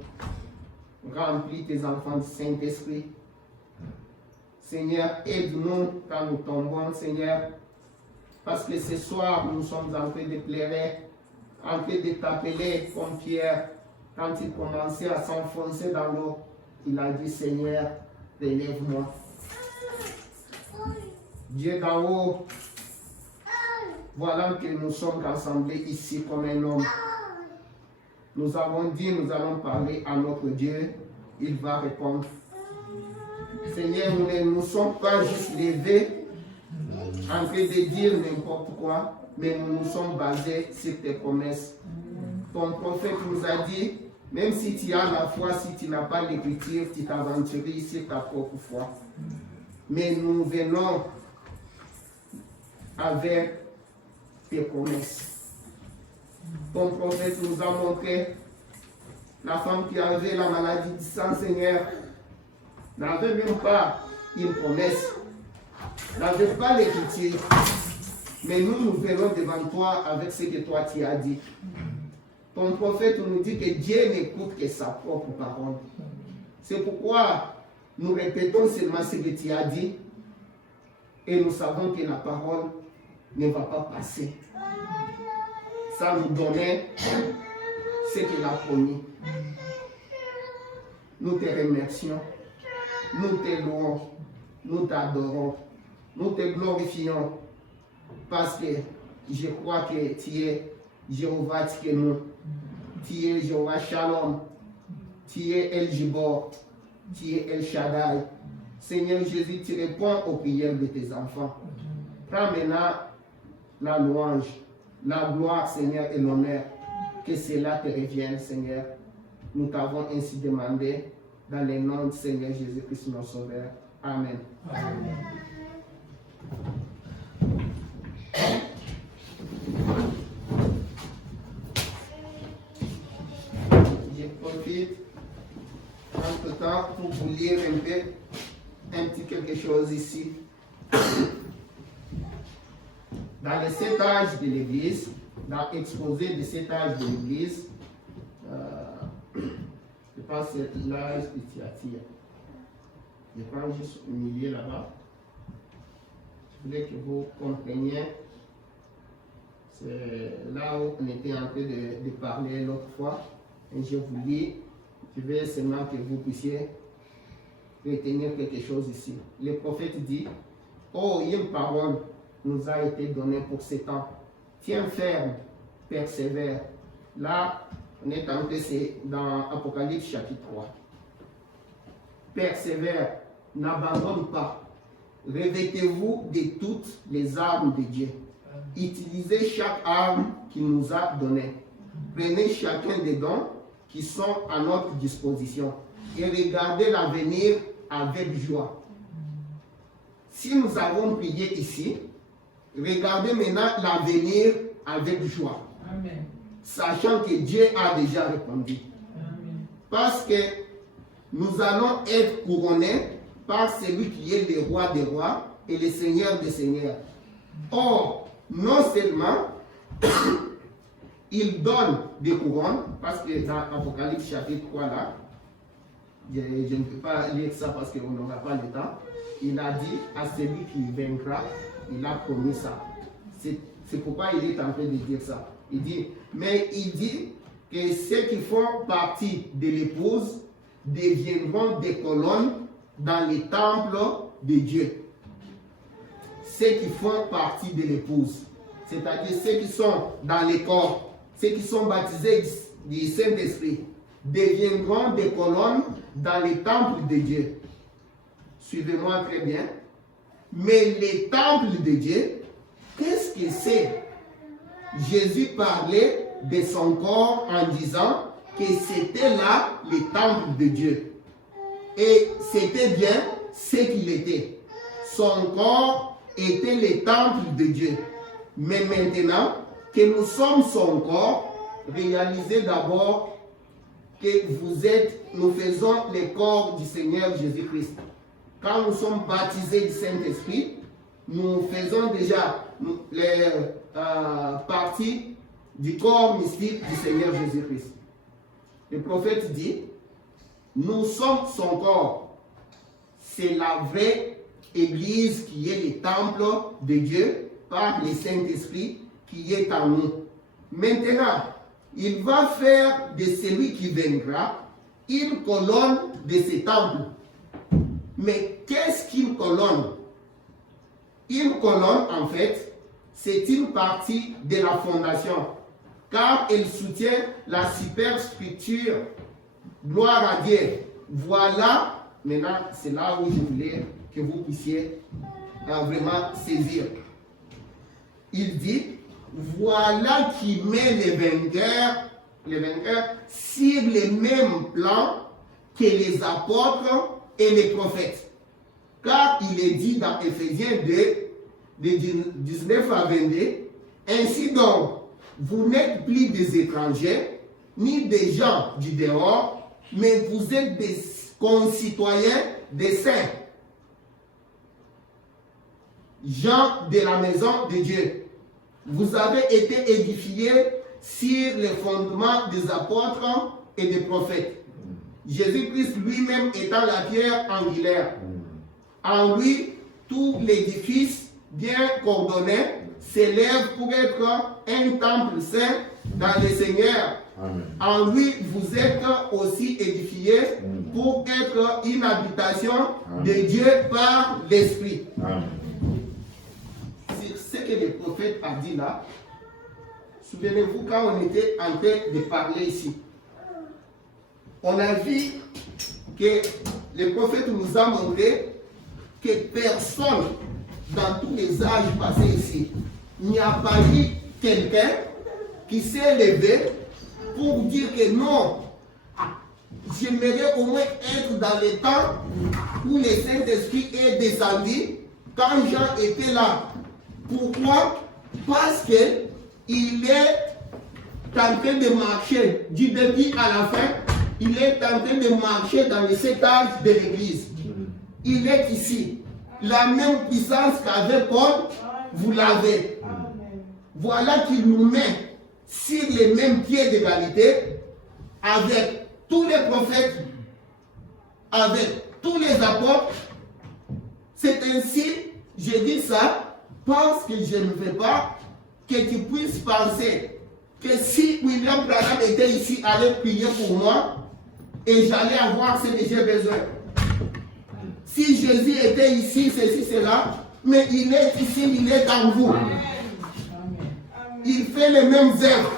remplis tes enfants du Saint-Esprit. Seigneur, aide-nous quand nous tombons, Seigneur, parce que ce soir, nous sommes en train de pleurer, en train de t'appeler comme Pierre, quand il commençait à s'enfoncer dans l'eau. Il a dit, Seigneur, relève-moi. Dieu d'en haut, voilà que nous sommes rassemblés ici comme un homme. Nous avons dit, nous allons parler à notre Dieu, il va répondre. Seigneur, nous ne nous sommes pas juste levés en train de dire n'importe quoi, mais nous nous sommes basés sur tes promesses. Ton prophète nous a dit, même si tu as la foi, si tu n'as pas l'écriture, tu t'aventuries sur ta propre foi. Mais nous venons avec tes promesses. Ton prophète nous a montré la femme qui avait la maladie du sang, Seigneur, n'avait même pas une promesse, n'avait pas l'écriture. Mais nous venons devant toi avec ce que toi tu as dit. Ton prophète nous dit que Dieu n'écoute que sa propre parole. C'est pourquoi nous répétons seulement ce que tu as dit et nous savons que la parole ne va pas passer sans nous donner ce qu'il a promis. Nous te remercions, nous te louons, nous t'adorons, nous te glorifions parce que je crois que tu es Jéhovah Tzidkenu, tu es Jéhovah Shalom, tu es El Gibor, tu es El Shaddai. Seigneur Jésus, tu réponds aux prières de tes enfants. Prends maintenant la louange, la gloire, Seigneur, et l'honneur. Que cela te revienne, Seigneur. Nous t'avons ainsi demandé dans le nom du Seigneur Jésus-Christ, notre Sauveur. Amen. Amen. Je profite entre-temps pour vous lire un petit quelque chose ici. Dans les 7 âges de l'Église, dans l'exposé des 7 âges de l'Église, je pense que c'est l'âge de Thyatire. Je prends juste au milieu là-bas. Je voulais que vous compreniez. C'est là où on était en train de parler l'autre fois. Et je vous lis. Je veux seulement que vous puissiez retenir quelque chose ici. Le prophète dit, oh, une parole nous a été donnée pour ce temps. Tiens ferme, persévère. Là, On est entré, c'est dans Apocalypse chapitre 3. Persévère, n'abandonne pas. Revêtez-vous de toutes les armes de Dieu. Utilisez chaque arme qu'il nous a donnée. Prenez chacun des dons qui sont à notre disposition et regardez l'avenir avec joie. Si nous avons prié ici, regardez maintenant l'avenir avec joie. Amen. Sachant que Dieu a déjà répondu. Amen. Parce que nous allons être couronnés par celui qui est le roi des rois et le seigneur des seigneurs. Or, non seulement il donne des couronnes, parce que dans Apocalypse chapitre 3 là, je ne peux pas lire ça parce qu'on n'aura pas le temps, il a dit à celui qui vaincra, il a promis ça. C'est pourquoi il est en train de dire ça. Il dit, mais il dit que ceux qui font partie de l'épouse deviendront des colonnes dans les temples de Dieu. Ceux qui font partie de l'épouse, c'est-à-dire ceux qui sont dans les corps, ceux qui sont baptisés du Saint-Esprit, deviendront des colonnes dans les temples de Dieu. Suivez-moi très bien. Mais les temples de Dieu, qu'est-ce que c'est? Jésus parlait de son corps en disant que c'était là les temples de Dieu. Et c'était bien ce qu'il était. Son corps était les temples de Dieu. Mais maintenant que nous sommes son corps, réalisez d'abord que nous faisons le corps du Seigneur Jésus-Christ. Quand nous sommes baptisés du Saint-Esprit, nous faisons déjà les parties du corps mystique du Seigneur Jésus-Christ. Le prophète dit, nous sommes son corps. C'est la vraie Église qui est le temple de Dieu par le Saint-Esprit qui est en nous. Maintenant, il va faire de celui qui vaincra une colonne de ce temple. Mais qu'est-ce qu'une colonne? Une colonne, en fait, c'est une partie de la fondation, car elle soutient la superstructure. Gloire à Dieu. Voilà, maintenant, c'est là où je voulais que vous puissiez vraiment saisir. Il dit, voilà qui met les vainqueurs sur le même plan que les apôtres et les prophètes. Car il est dit dans Éphésiens 2, de 19 à 22, ainsi donc, vous n'êtes plus des étrangers, ni des gens du dehors, mais vous êtes des concitoyens des saints, gens de la maison de Dieu. Vous avez été édifiés sur les fondements des apôtres et des prophètes. Jésus-Christ lui-même étant la pierre angulaire. En lui, tout l'édifice bien coordonné s'élève pour être un temple saint dans le Seigneur. Amen. En lui, vous êtes aussi édifiés pour être une habitation de Dieu par l'Esprit. Amen. C'est ce que le prophète a dit là. Souvenez-vous quand on était en train de parler ici. On a vu que le prophète nous a montré que personne dans tous les âges passés ici, il n'y a pas eu quelqu'un qui s'est levé pour dire que non, j'aimerais au moins être dans le temps où le Saint-Esprit est descendu quand Jean était là. Pourquoi? Parce qu'il est en train de marcher du début à la fin. Il est en train de marcher dans les 7 âges de l'Église. Il est ici. La même puissance qu'avait Paul, vous l'avez. Voilà qu'il nous met sur les mêmes pieds d'égalité avec tous les prophètes, avec tous les apôtres. C'est ainsi, je dis ça, parce que je ne veux pas que tu puisses penser que si William Branham était ici, allait prier pour moi, et j'allais avoir ce que j'ai besoin. Si Jésus était ici, ceci, cela, mais il est ici, il est en vous. Il fait les mêmes œuvres.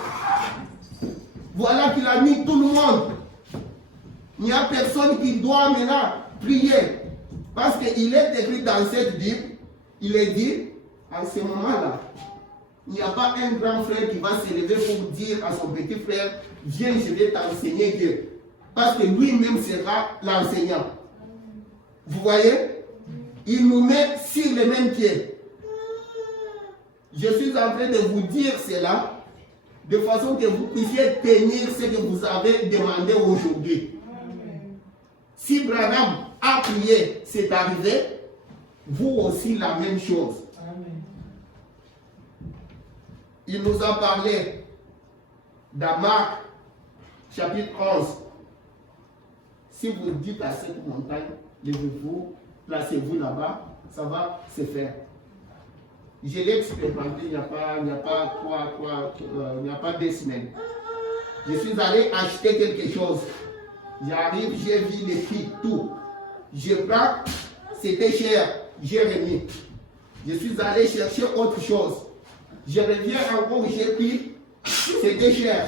Voilà qu'il a mis tout le monde. Il n'y a personne qui doit maintenant prier. Parce qu'il est écrit dans cette Bible, il est dit, en ce moment-là, il n'y a pas un grand frère qui va se lever pour dire à son petit frère, viens, je vais t'enseigner Dieu. Parce que lui-même sera l'enseignant. Vous voyez? Il nous met sur les mêmes pieds. Je suis en train de vous dire cela de façon que vous puissiez tenir ce que vous avez demandé aujourd'hui. Si Branham a prié, c'est arrivé, vous aussi la même chose. Il nous a parlé dans Marc, chapitre 11. Si vous dites à cette montagne, levez-vous, placez-vous là-bas, ça va se faire. Je l'ai expérimenté il n'y a pas 2 semaines. Je suis allé acheter quelque chose. J'arrive, j'ai vu les prix, tout. Je prends, c'était cher, j'ai remis. Je suis allé chercher autre chose. Je reviens encore, j'ai pris, c'était cher.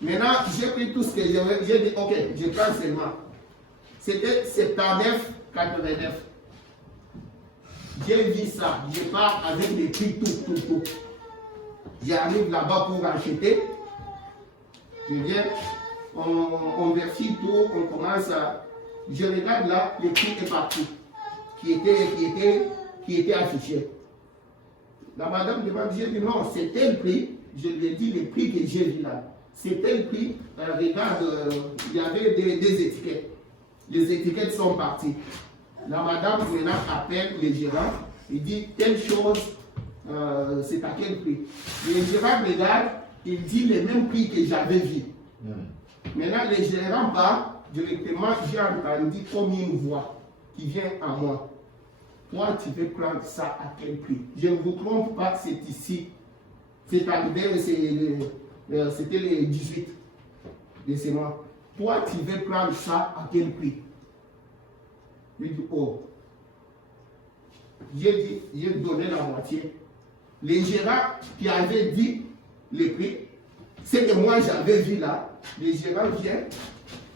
Maintenant, j'ai pris tout ce que j'avais, j'ai dit, ok, je prends seulement. C'était 79,89. J'ai vu ça, je pars avec les prix, tout. J'arrive là-bas pour acheter. Je viens, on vérifie tout, on commence à... Je regarde là, les prix est partout, qui était affiché. La madame demande, j'ai dit non, c'est tel prix. Je lui ai dit le prix que j'ai vu là. C'est tel prix. Regarde, il y avait des étiquettes. Les étiquettes sont parties. La madame maintenant appelle le gérant. Il dit telle chose, c'est à quel prix. Le gérant regarde, il dit le même prix que j'avais vu. Maintenant, le gérant part. Directement, j'ai entendu comme une voix qui vient à moi. Toi, tu veux prendre ça à quel prix? Je ne vous trompe pas, c'est ici. C'est arrivé, c'était le 18 de ce mois. Toi, tu veux prendre ça à quel prix? Je dis, oh. J'ai donné la moitié. Le gérant qui avait dit le prix, c'est que moi j'avais vu là, le gérant vient.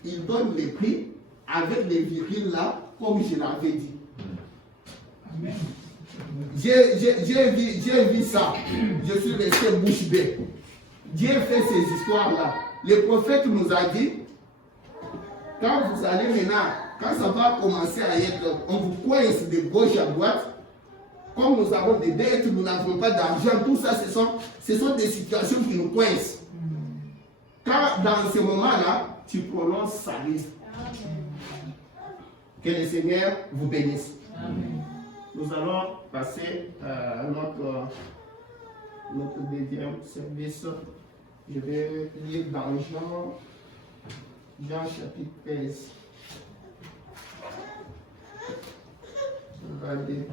Il donne les prix avec les virgules là, comme je l'avais dit. Amen. J'ai vu ça. Je suis resté bouche bée. Dieu fait ces histoires-là. Le prophète nous a dit, quand vous allez maintenant, quand ça va commencer à être, on vous coince de gauche à droite, comme nous avons des dettes, nous n'avons pas d'argent, tout ça, ce sont des situations qui nous coincent. Quand dans ce moment-là, tu prononces salut. Que le Seigneur vous bénisse. Amen. Nous allons passer à notre deuxième service. Je vais lire dans Jean chapitre 13. Regardez.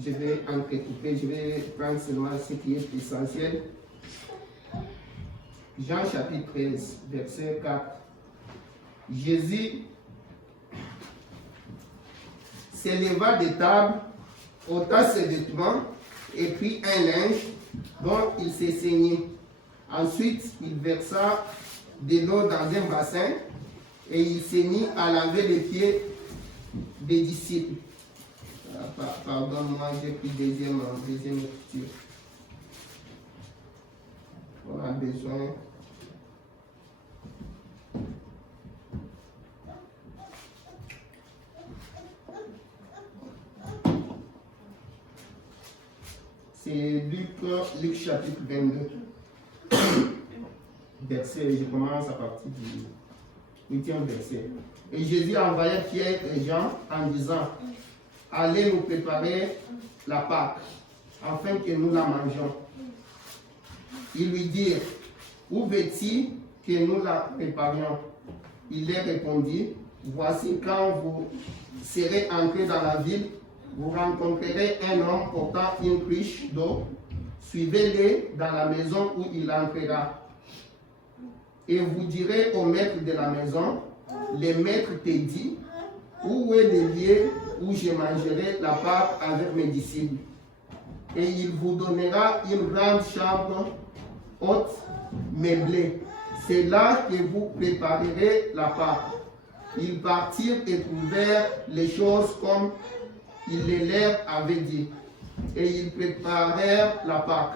Je vais entrecouper, je vais prendre seulement ce qui est essentiel. Jean chapitre 13, verset 4. Jésus s'éleva de table, ôta ses vêtements et prit un linge dont il s'est saigné. Ensuite, il versa de l'eau dans un bassin et il s'est mis à laver les pieds des disciples. Pardonne-moi, j'ai pris deuxième écriture. On a besoin. C'est Luc chapitre 22. Verset, je commence à partir du 8e verset. Et Jésus envoya Pierre et Jean en disant, allez nous préparer la Pâque, afin que nous la mangeons. Ils lui dirent, où veux-tu que nous la préparions? Il leur répondit, voici quand vous serez entrés dans la ville, vous rencontrerez un homme portant une cruche d'eau, suivez-le dans la maison où il entrera. Et vous direz au maître de la maison, le maître te dit, où est le lieu où je mangerai la Pâque avec mes disciples. Et il vous donnera une grande chambre haute, meublée. C'est là que vous préparerez la Pâque. Ils partirent et trouvèrent les choses comme il les leur avait dit. Et ils préparèrent la Pâque.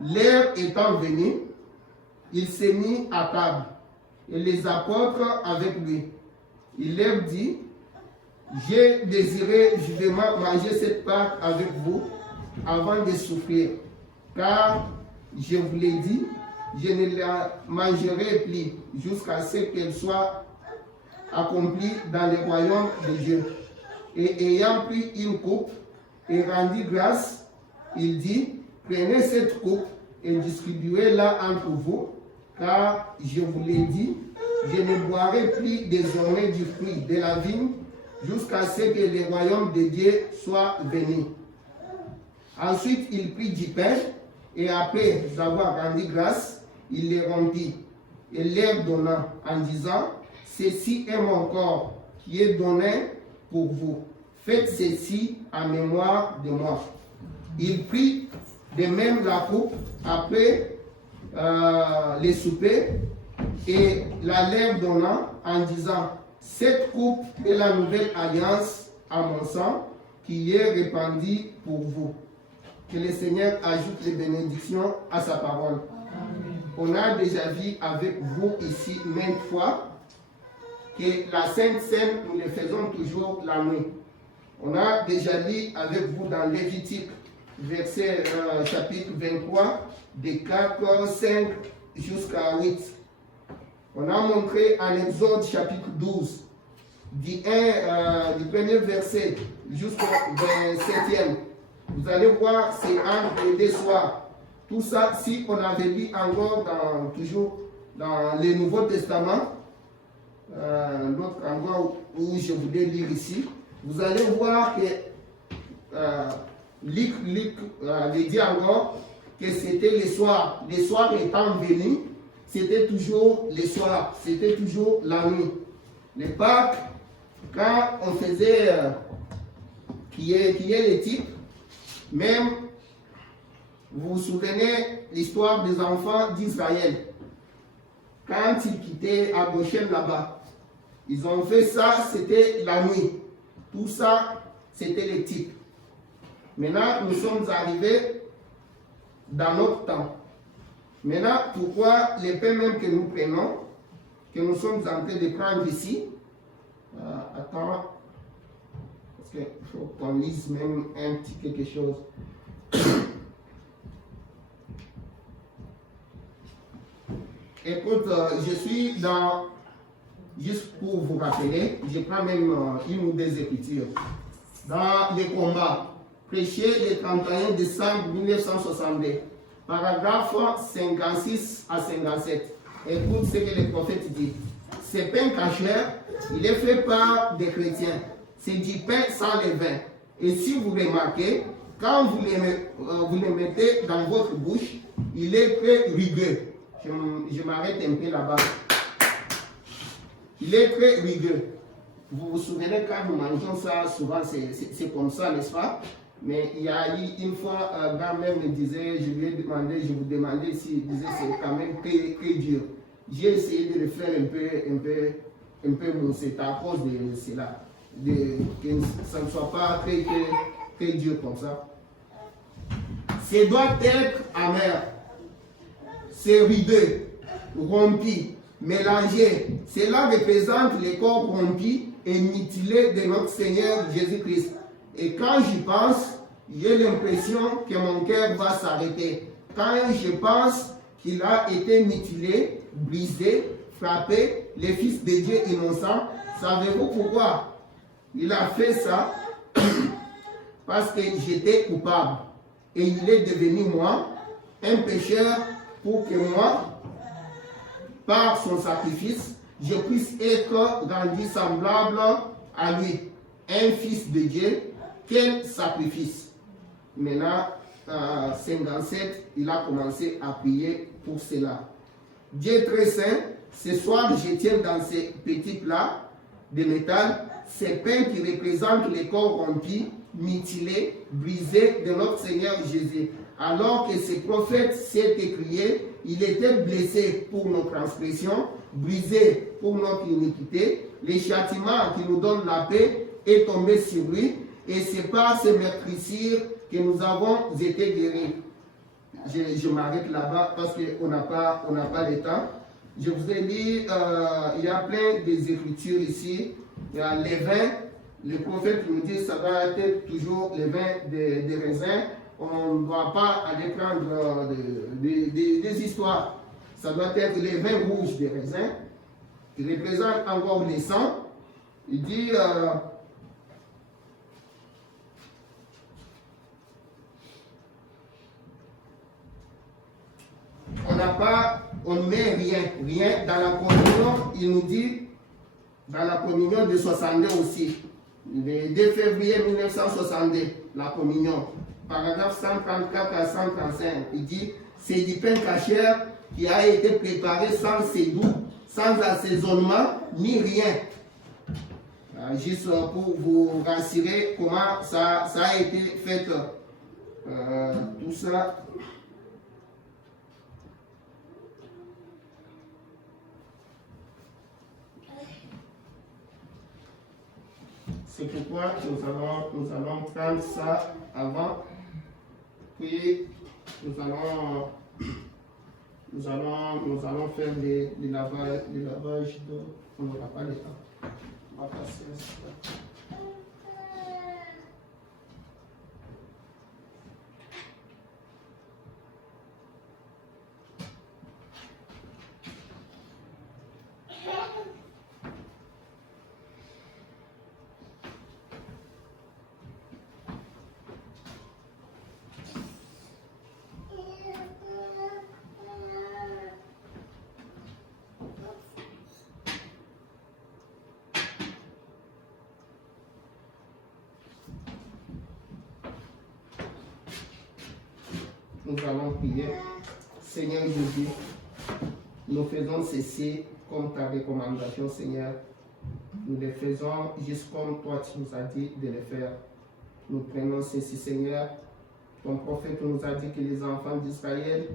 L'heure étant venue, il s'est mis à table, et les apôtres avec lui. Il leur dit, j'ai désiré vivement manger cette Pâque avec vous avant de souffrir, car je vous l'ai dit, je ne la mangerai plus jusqu'à ce qu'elle soit accomplie dans le royaume de Dieu. Et ayant pris une coupe et rendu grâce, il dit, prenez cette coupe et distribuez-la entre vous, car je vous l'ai dit, je ne boirai plus désormais du fruit de la vigne jusqu'à ce que le royaume de Dieu soit venu. Ensuite, il prit du pain et après avoir rendu grâce, il les rompit et leur donna en disant, ceci est mon corps qui est donné pour vous. Faites ceci en mémoire de moi. Il prit de même la coupe après les soupers et la leur donna en disant, cette coupe est la nouvelle alliance à mon sang qui est répandue pour vous. Que le Seigneur ajoute les bénédictions à sa parole. Amen. On a déjà vu avec vous ici maintes fois que la Sainte Seine, nous le faisons toujours la nuit. On a déjà lu avec vous dans Lévitique, chapitre 23, de 4, 5 jusqu'à 8. On a montré en Exode chapitre 12, du premier verset jusqu'au 27e. Vous allez voir, c'est entre les deux soirs. Tout ça, si on avait lu encore toujours dans le Nouveau Testament, l'autre endroit où je voulais lire ici, vous allez voir que Luc dit encore que c'était les soirs. Les soirs étant venus, c'était toujours les soirs, c'était toujours la nuit. Les Pâques, quand on faisait, qui est le type, même, vous vous souvenez l'histoire des enfants d'Israël. Quand ils quittaient à Goshen là-bas, ils ont fait ça, c'était la nuit. Tout ça, c'était les types. Maintenant, nous sommes arrivés dans notre temps. Maintenant, pourquoi les pains même que nous prenons, que nous sommes en train de prendre ici, attends, parce qu'il faut qu'on lise même un petit quelque chose. Écoute, je suis dans, juste pour vous rappeler, je prends même une ou deux écritures. Dans les combats, prêché le 31 décembre 1962, paragraphe 56 à 57. Écoute ce que le prophète dit. Ce pain cachère, il est fait par des chrétiens. C'est du pain sans levain. Et si vous remarquez, quand vous le mettez dans votre bouche, il est très rugueux. Je m'arrête un peu là-bas. Il est très rugueux. Vous vous souvenez quand nous mangeons ça, souvent c'est comme ça, n'est-ce pas? Mais il y a eu une fois, grand-mère me disait, je lui ai demandé, je vous demandais s'il disait c'est quand même très, très dur. J'ai essayé de le faire un peu bon, c'est à cause de cela, que ça ne soit pas très, très, très dur comme ça. Ça doit être amer, c'est rugueux, rompu, mélangé. Cela représente le corps rompu et mutilé de notre Seigneur Jésus-Christ. Et quand j'y pense, j'ai l'impression que mon cœur va s'arrêter. Quand je pense qu'il a été mutilé, brisé, frappé, le Fils de Dieu innocent, savez-vous pourquoi? Il a fait ça parce que j'étais coupable. Et il est devenu moi, un pécheur, pour que moi, par son sacrifice, je puisse être rendu semblable à lui. Un fils de Dieu, quel sacrifice! Maintenant, 57, il a commencé à prier pour cela. Dieu très saint, ce soir, je tiens dans ces petits plats de métal ces pains qui représentent les corps rompus, mutilés, brisés de notre Seigneur Jésus. Alors que ces prophètes s'est écrié, il était blessé pour nos transgressions, brisé pour notre iniquité. Le châtiment qui nous donne la paix est tombé sur lui, et c'est par ses meurtrissures que nous avons été guéris. Je m'arrête là-bas parce qu'on n'a pas le temps. Je vous ai dit, il y a plein des écritures ici. Il y a les vins. Le prophète nous dit que ça doit être toujours les vins des raisins. On ne doit pas aller prendre des histoires. Ça doit être les vins rouges des raisins qui représentent encore les sangs. Il dit on ne met rien dans la communion. Il nous dit dans la communion de 62 aussi, le 2 février 1962, la communion, paragraphe 134 à 135, il dit c'est du pain cachère qui a été préparé sans sédou, sans assaisonnement ni rien. Juste pour vous rassurer comment ça a été fait, tout ça. C'est pourquoi nous allons prendre ça avant, puis nous allons faire les lavages on n'aura pas le temps. On va passer à ça. Nous allons prier. Seigneur Jésus, nous faisons ceci comme ta recommandation, Seigneur. Nous le faisons juste comme toi tu nous as dit de le faire. Nous prenons ceci, Seigneur. Ton prophète nous a dit que les enfants d'Israël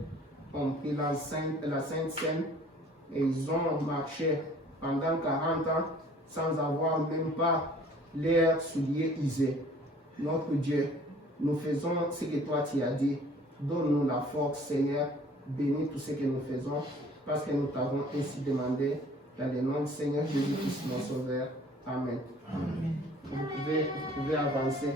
ont pris la Sainte Seine et ils ont marché pendant 40 ans sans avoir même pas leurs souliers usés. Notre Dieu, nous faisons ce que toi tu as dit. Donne-nous la force, Seigneur. Bénis tout ce que nous faisons, parce que nous t'avons ainsi demandé. Dans le nom du Seigneur Jésus-Christ, notre Sauveur. Amen. Amen. Vous pouvez avancer.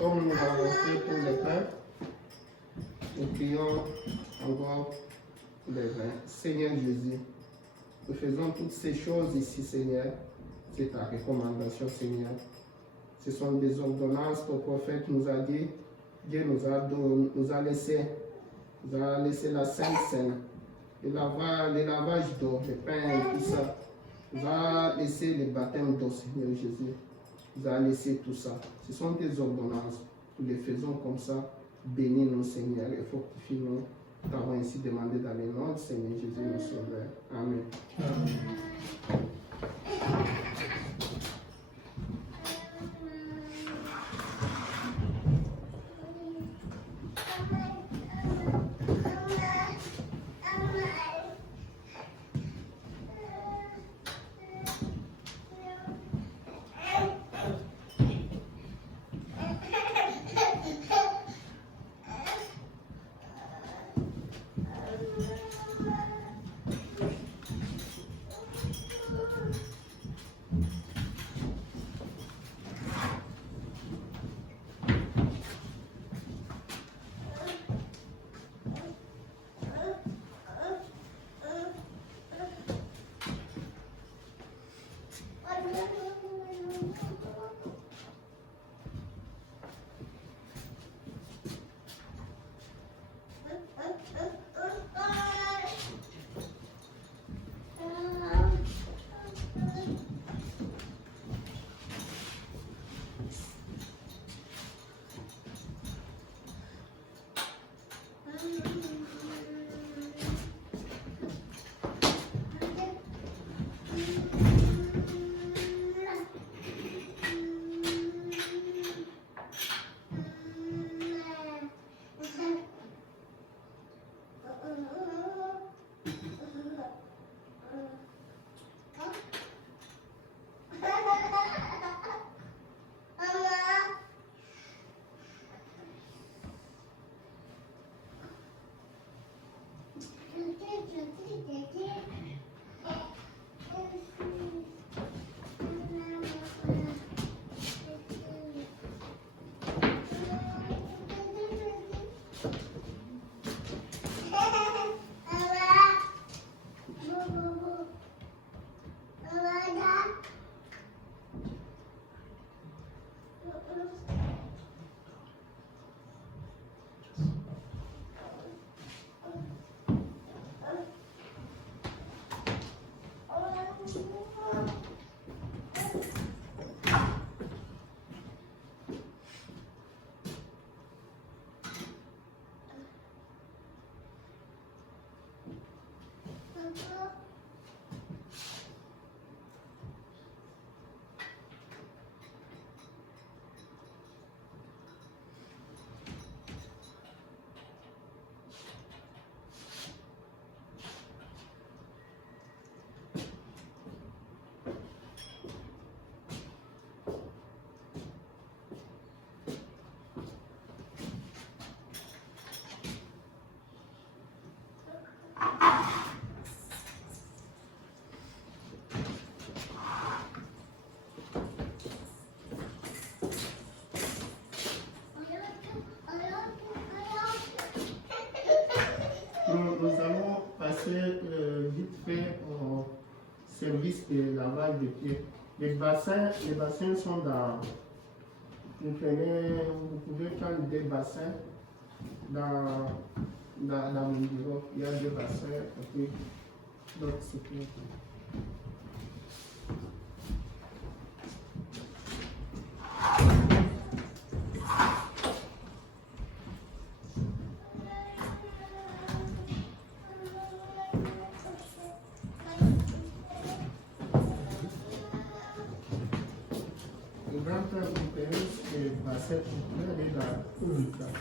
Comme nous avons fait pour les pains, nous prions encore pour les vins. Seigneur Jésus, nous faisons toutes ces choses ici, Seigneur. C'est ta recommandation, Seigneur. Ce sont des ordonnances que le prophète nous a dit. Dieu nous a laissé la Sainte Seine, le lavage d'eau, le pain et tout ça. Nous a laissé le baptême d'eau, Seigneur Jésus. Nous a laissé tout ça. Ce sont des ordonnances. Nous les faisons comme ça. Bénis-nous, Seigneur, et fortifie-nous. Nous t'avons ainsi demandé dans le nom du Seigneur Jésus, notre Sauveur. Amen. Amen. Nous allons passer vite fait au service de lavage de pieds. Les bassins sont dans. Vous pouvez prendre des bassins dans mon bureau. Il y a des bassins et puis d'autres sécurités. Bassin pour aller dans le cas.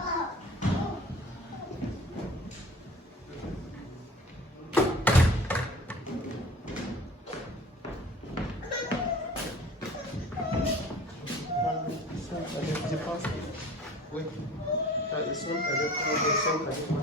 Oh. son cadet, son cadet.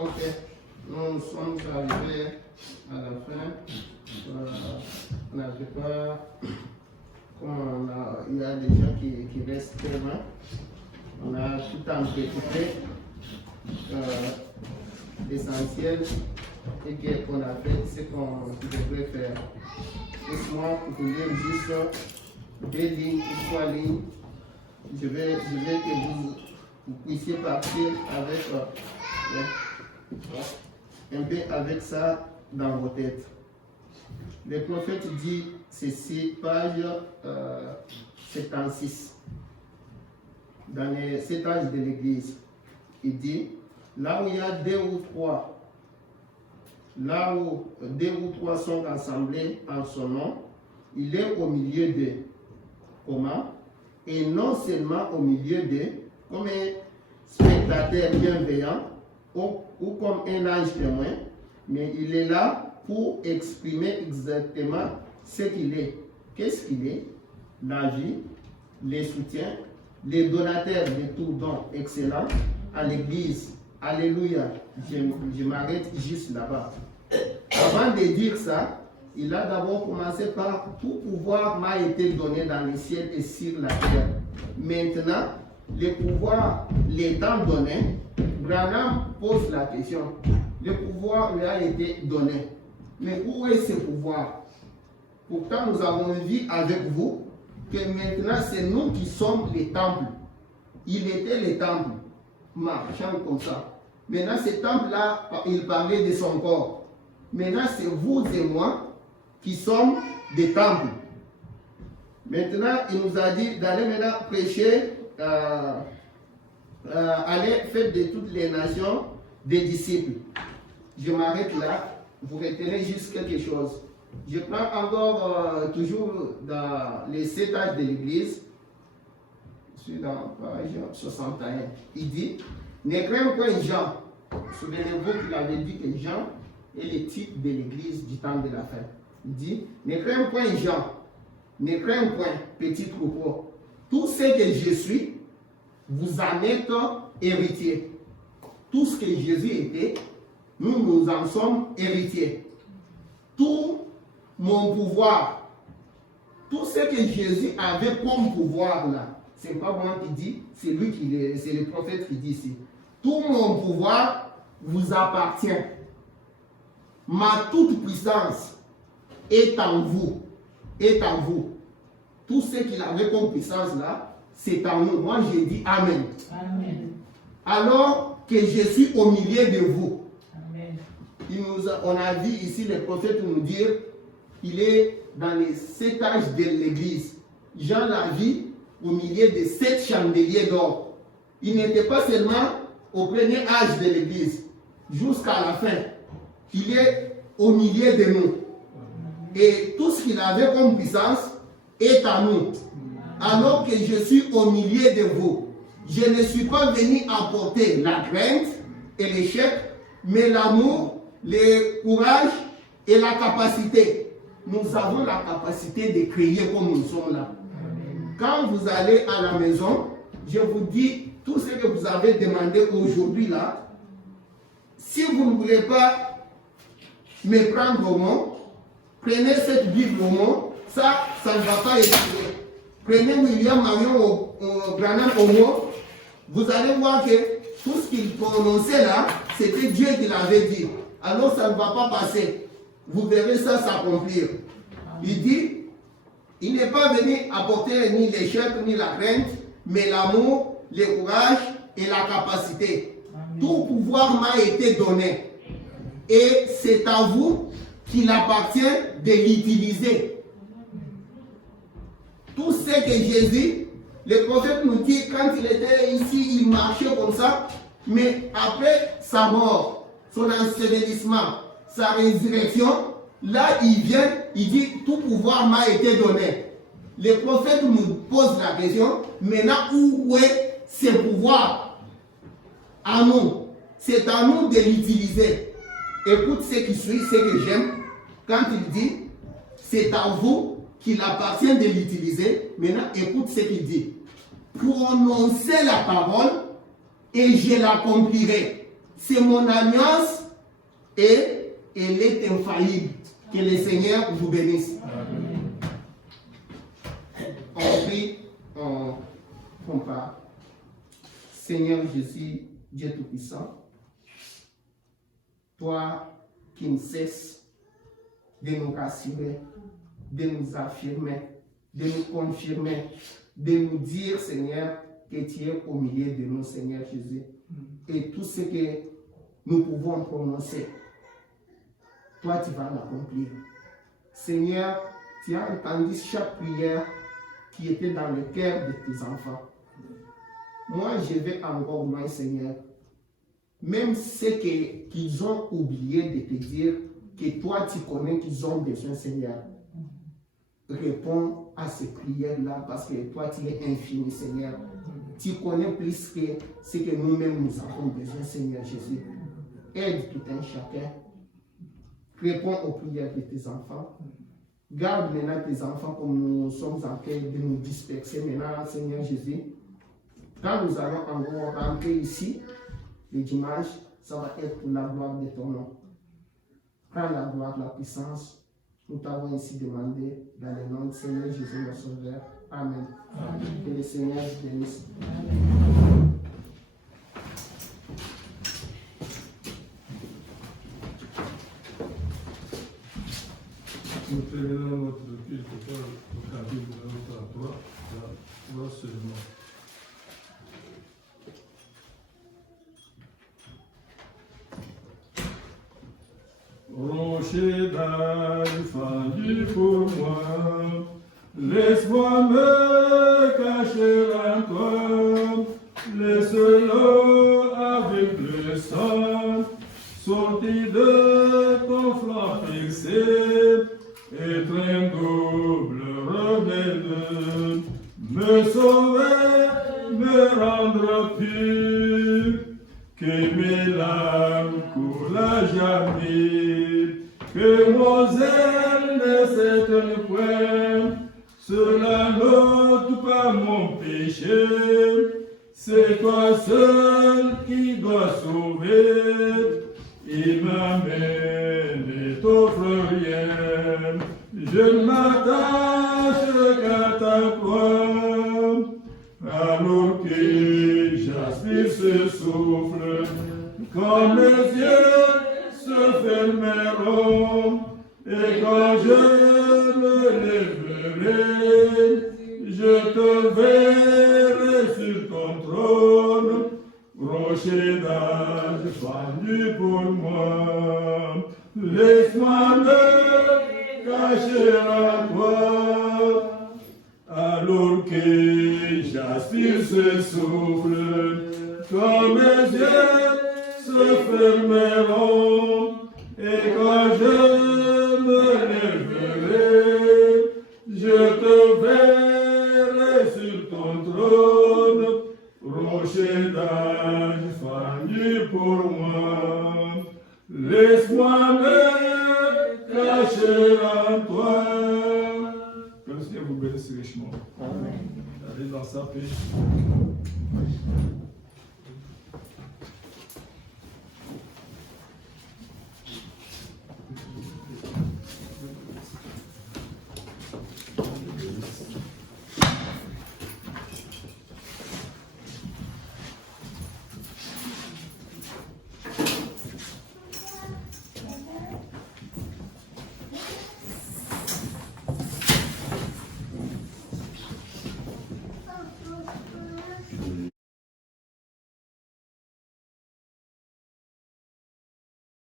Ok, nous sommes arrivés à la fin. On n'avait pas. Il y a des gens qui restent très loin. On a tout entrecoupé l'essentiel et qu'on a fait ce qu'on devrait faire. Laisse-moi vous lire juste 2 lignes ou 3 lignes. Je vais que vous puissiez partir avec un peu avec ça dans vos têtes. Le prophète dit ceci, page 76, dans les 7 âges de l'Église. Il dit, là où il y a 2 ou 3, là où 2 ou 3 sont rassemblés en son nom, il est au milieu d'eux. Comment? Et non seulement au milieu d'eux, comme un spectateur bienveillant ou comme un ange témoin, mais il est là pour exprimer exactement ce qu'il est. Qu'est-ce qu'il est? La vie, les soutiens, les donateurs de tout don excellent à l'Église. Alléluia. Je m'arrête juste là-bas. Avant de dire ça, il a d'abord commencé par tout pouvoir m'a été donné dans le ciel et sur la terre. Maintenant, le pouvoir l'étant donné, Branham pose la question. Le pouvoir lui a été donné. Mais où est ce pouvoir? Pourtant, nous avons vu avec vous que maintenant, c'est nous qui sommes les temples. Il était les temples, marchant comme ça. Maintenant, ce temple-là, il parlait de son corps. Maintenant, c'est vous et moi qui sommes des temples. Maintenant, il nous a dit d'aller maintenant prêcher, aller faire de toutes les nations des disciples. Je m'arrête là. Vous retenez juste quelque chose. Je prends encore toujours dans les 7 âges de l'Église. Je suis dans page 61. Il dit, ne craignez point Jean. Souvenez-vous qu'il avait dit que Jean est le type de l'Église du temps de la fin. Il dit, ne craignez point Jean. Ne craignez point petit troupeau. Tout ce que je suis, vous en êtes héritier. Tout ce que Jésus était, nous en sommes héritiers. Tout mon pouvoir, tout ce que Jésus avait comme pouvoir là, c'est pas moi qui dis, c'est lui qui est, c'est le prophète qui dit ici. Tout mon pouvoir vous appartient. Ma toute puissance est en vous. Est en vous. Tout ce qu'il avait comme puissance là, c'est en nous. Moi j'ai dit Amen. Amen. Alors que je suis au milieu de vous. Amen. On a dit ici le prophète nous dire, il est dans les 7 âges de l'Église. Jean l'a vu au milieu de 7 chandeliers d'or. Il n'était pas seulement au premier âge de l'Église, jusqu'à la fin. Il est au milieu de nous. Et tout ce qu'il avait comme puissance est à nous. Alors que je suis au milieu de vous. Je ne suis pas venu apporter la crainte et l'échec, mais l'amour, le courage et la capacité. Nous avons la capacité de créer comme nous sommes là. Quand vous allez à la maison, je vous dis tout ce que vous avez demandé aujourd'hui là. Si vous ne voulez pas me prendre au mot, prenez cette Bible au mot, ça ne va pas échouer. Prenez William Marion Branham au mot, vous allez voir que tout ce qu'il prononçait là, c'était Dieu qui l'avait dit. Alors ça ne va pas passer. Vous verrez ça s'accomplir. Il dit, il n'est pas venu apporter ni l'échec ni la crainte, mais l'amour, le courage et la capacité. Amen. Tout pouvoir m'a été donné. Et c'est à vous qu'il appartient de l'utiliser. Tout ce que Jésus, le prophète nous dit, quand il était ici, il marchait comme ça, mais après sa mort, son ensevelissement, sa résurrection, là il vient, il dit, tout pouvoir m'a été donné. Le prophète nous pose la question, maintenant où est ce pouvoir? À nous. C'est à nous de l'utiliser. Écoute ce qui suit, ce que j'aime. Quand il dit, c'est à vous qu'il appartient de l'utiliser. Maintenant, écoute ce qu'il dit. Prononcez la parole et je l'accomplirai. C'est mon alliance et elle est infaillible. Que le Seigneur vous bénisse. On prie, on compare. Seigneur Jésus, Dieu Tout-Puissant, toi qui ne cesses de nous rassurer, de nous affirmer, de nous confirmer, de nous dire, Seigneur, que tu es au milieu de nous, Seigneur Jésus. Et tout ce que nous pouvons prononcer, toi, tu vas l'accomplir. Seigneur, tu as entendu chaque prière qui était dans le cœur de tes enfants. Moi, je vais encore loin, Seigneur. Même ceux qu'ils ont oublié de te dire que toi, tu connais qu'ils ont besoin, Seigneur. Réponds à ces prières-là parce que toi, tu es infini, Seigneur. Tu connais plus que ce que nous-mêmes nous avons besoin, Seigneur Jésus. Aide tout un chacun. Réponds aux prières de tes enfants. Garde maintenant tes enfants comme nous sommes en train de nous disperser maintenant, Seigneur Jésus. Quand nous allons encore rentrer ici, le dimanche, ça va être pour la gloire de ton nom. Prends la gloire, la puissance. Nous t'avons ici demandé dans le nom du Seigneur Jésus, notre Sauveur. Amen. Amen. Que le Seigneur vous bénisse. Nous terminons notre culte par le chapitre de la 3 seulement. Rocher d'âge fendu pour moi, laisse-moi me cacher en toi, laisse-le avec le sang, sorti de ton flanc fixé, être un double remède, me sauver, me rendre pur, que mes larmes coulent à jamais, que mon zèle ne s'éteigne point, cela n'ôte pas mon péché, c'est toi seul qui dois sauver, il m'amène et t'offre rien, je ne m'attache qu'à ta croix, alors que j'aspire ce souffle, quand mes yeux se fermeront, et quand je me lèverai, je te verrai sur ton trône, rocher d'âge fendu pour moi. Laisse-moi me cacher à toi, alors que j'aspire ce souffle, quand mes yeux se fermeront, et quand je me lèverai, je te verrai sur ton trône, rocher d'âge fendu pour moi. Laisse-moi me cacher en toi. Que le Seigneur vous bénisse richement. Allez dans sa paix.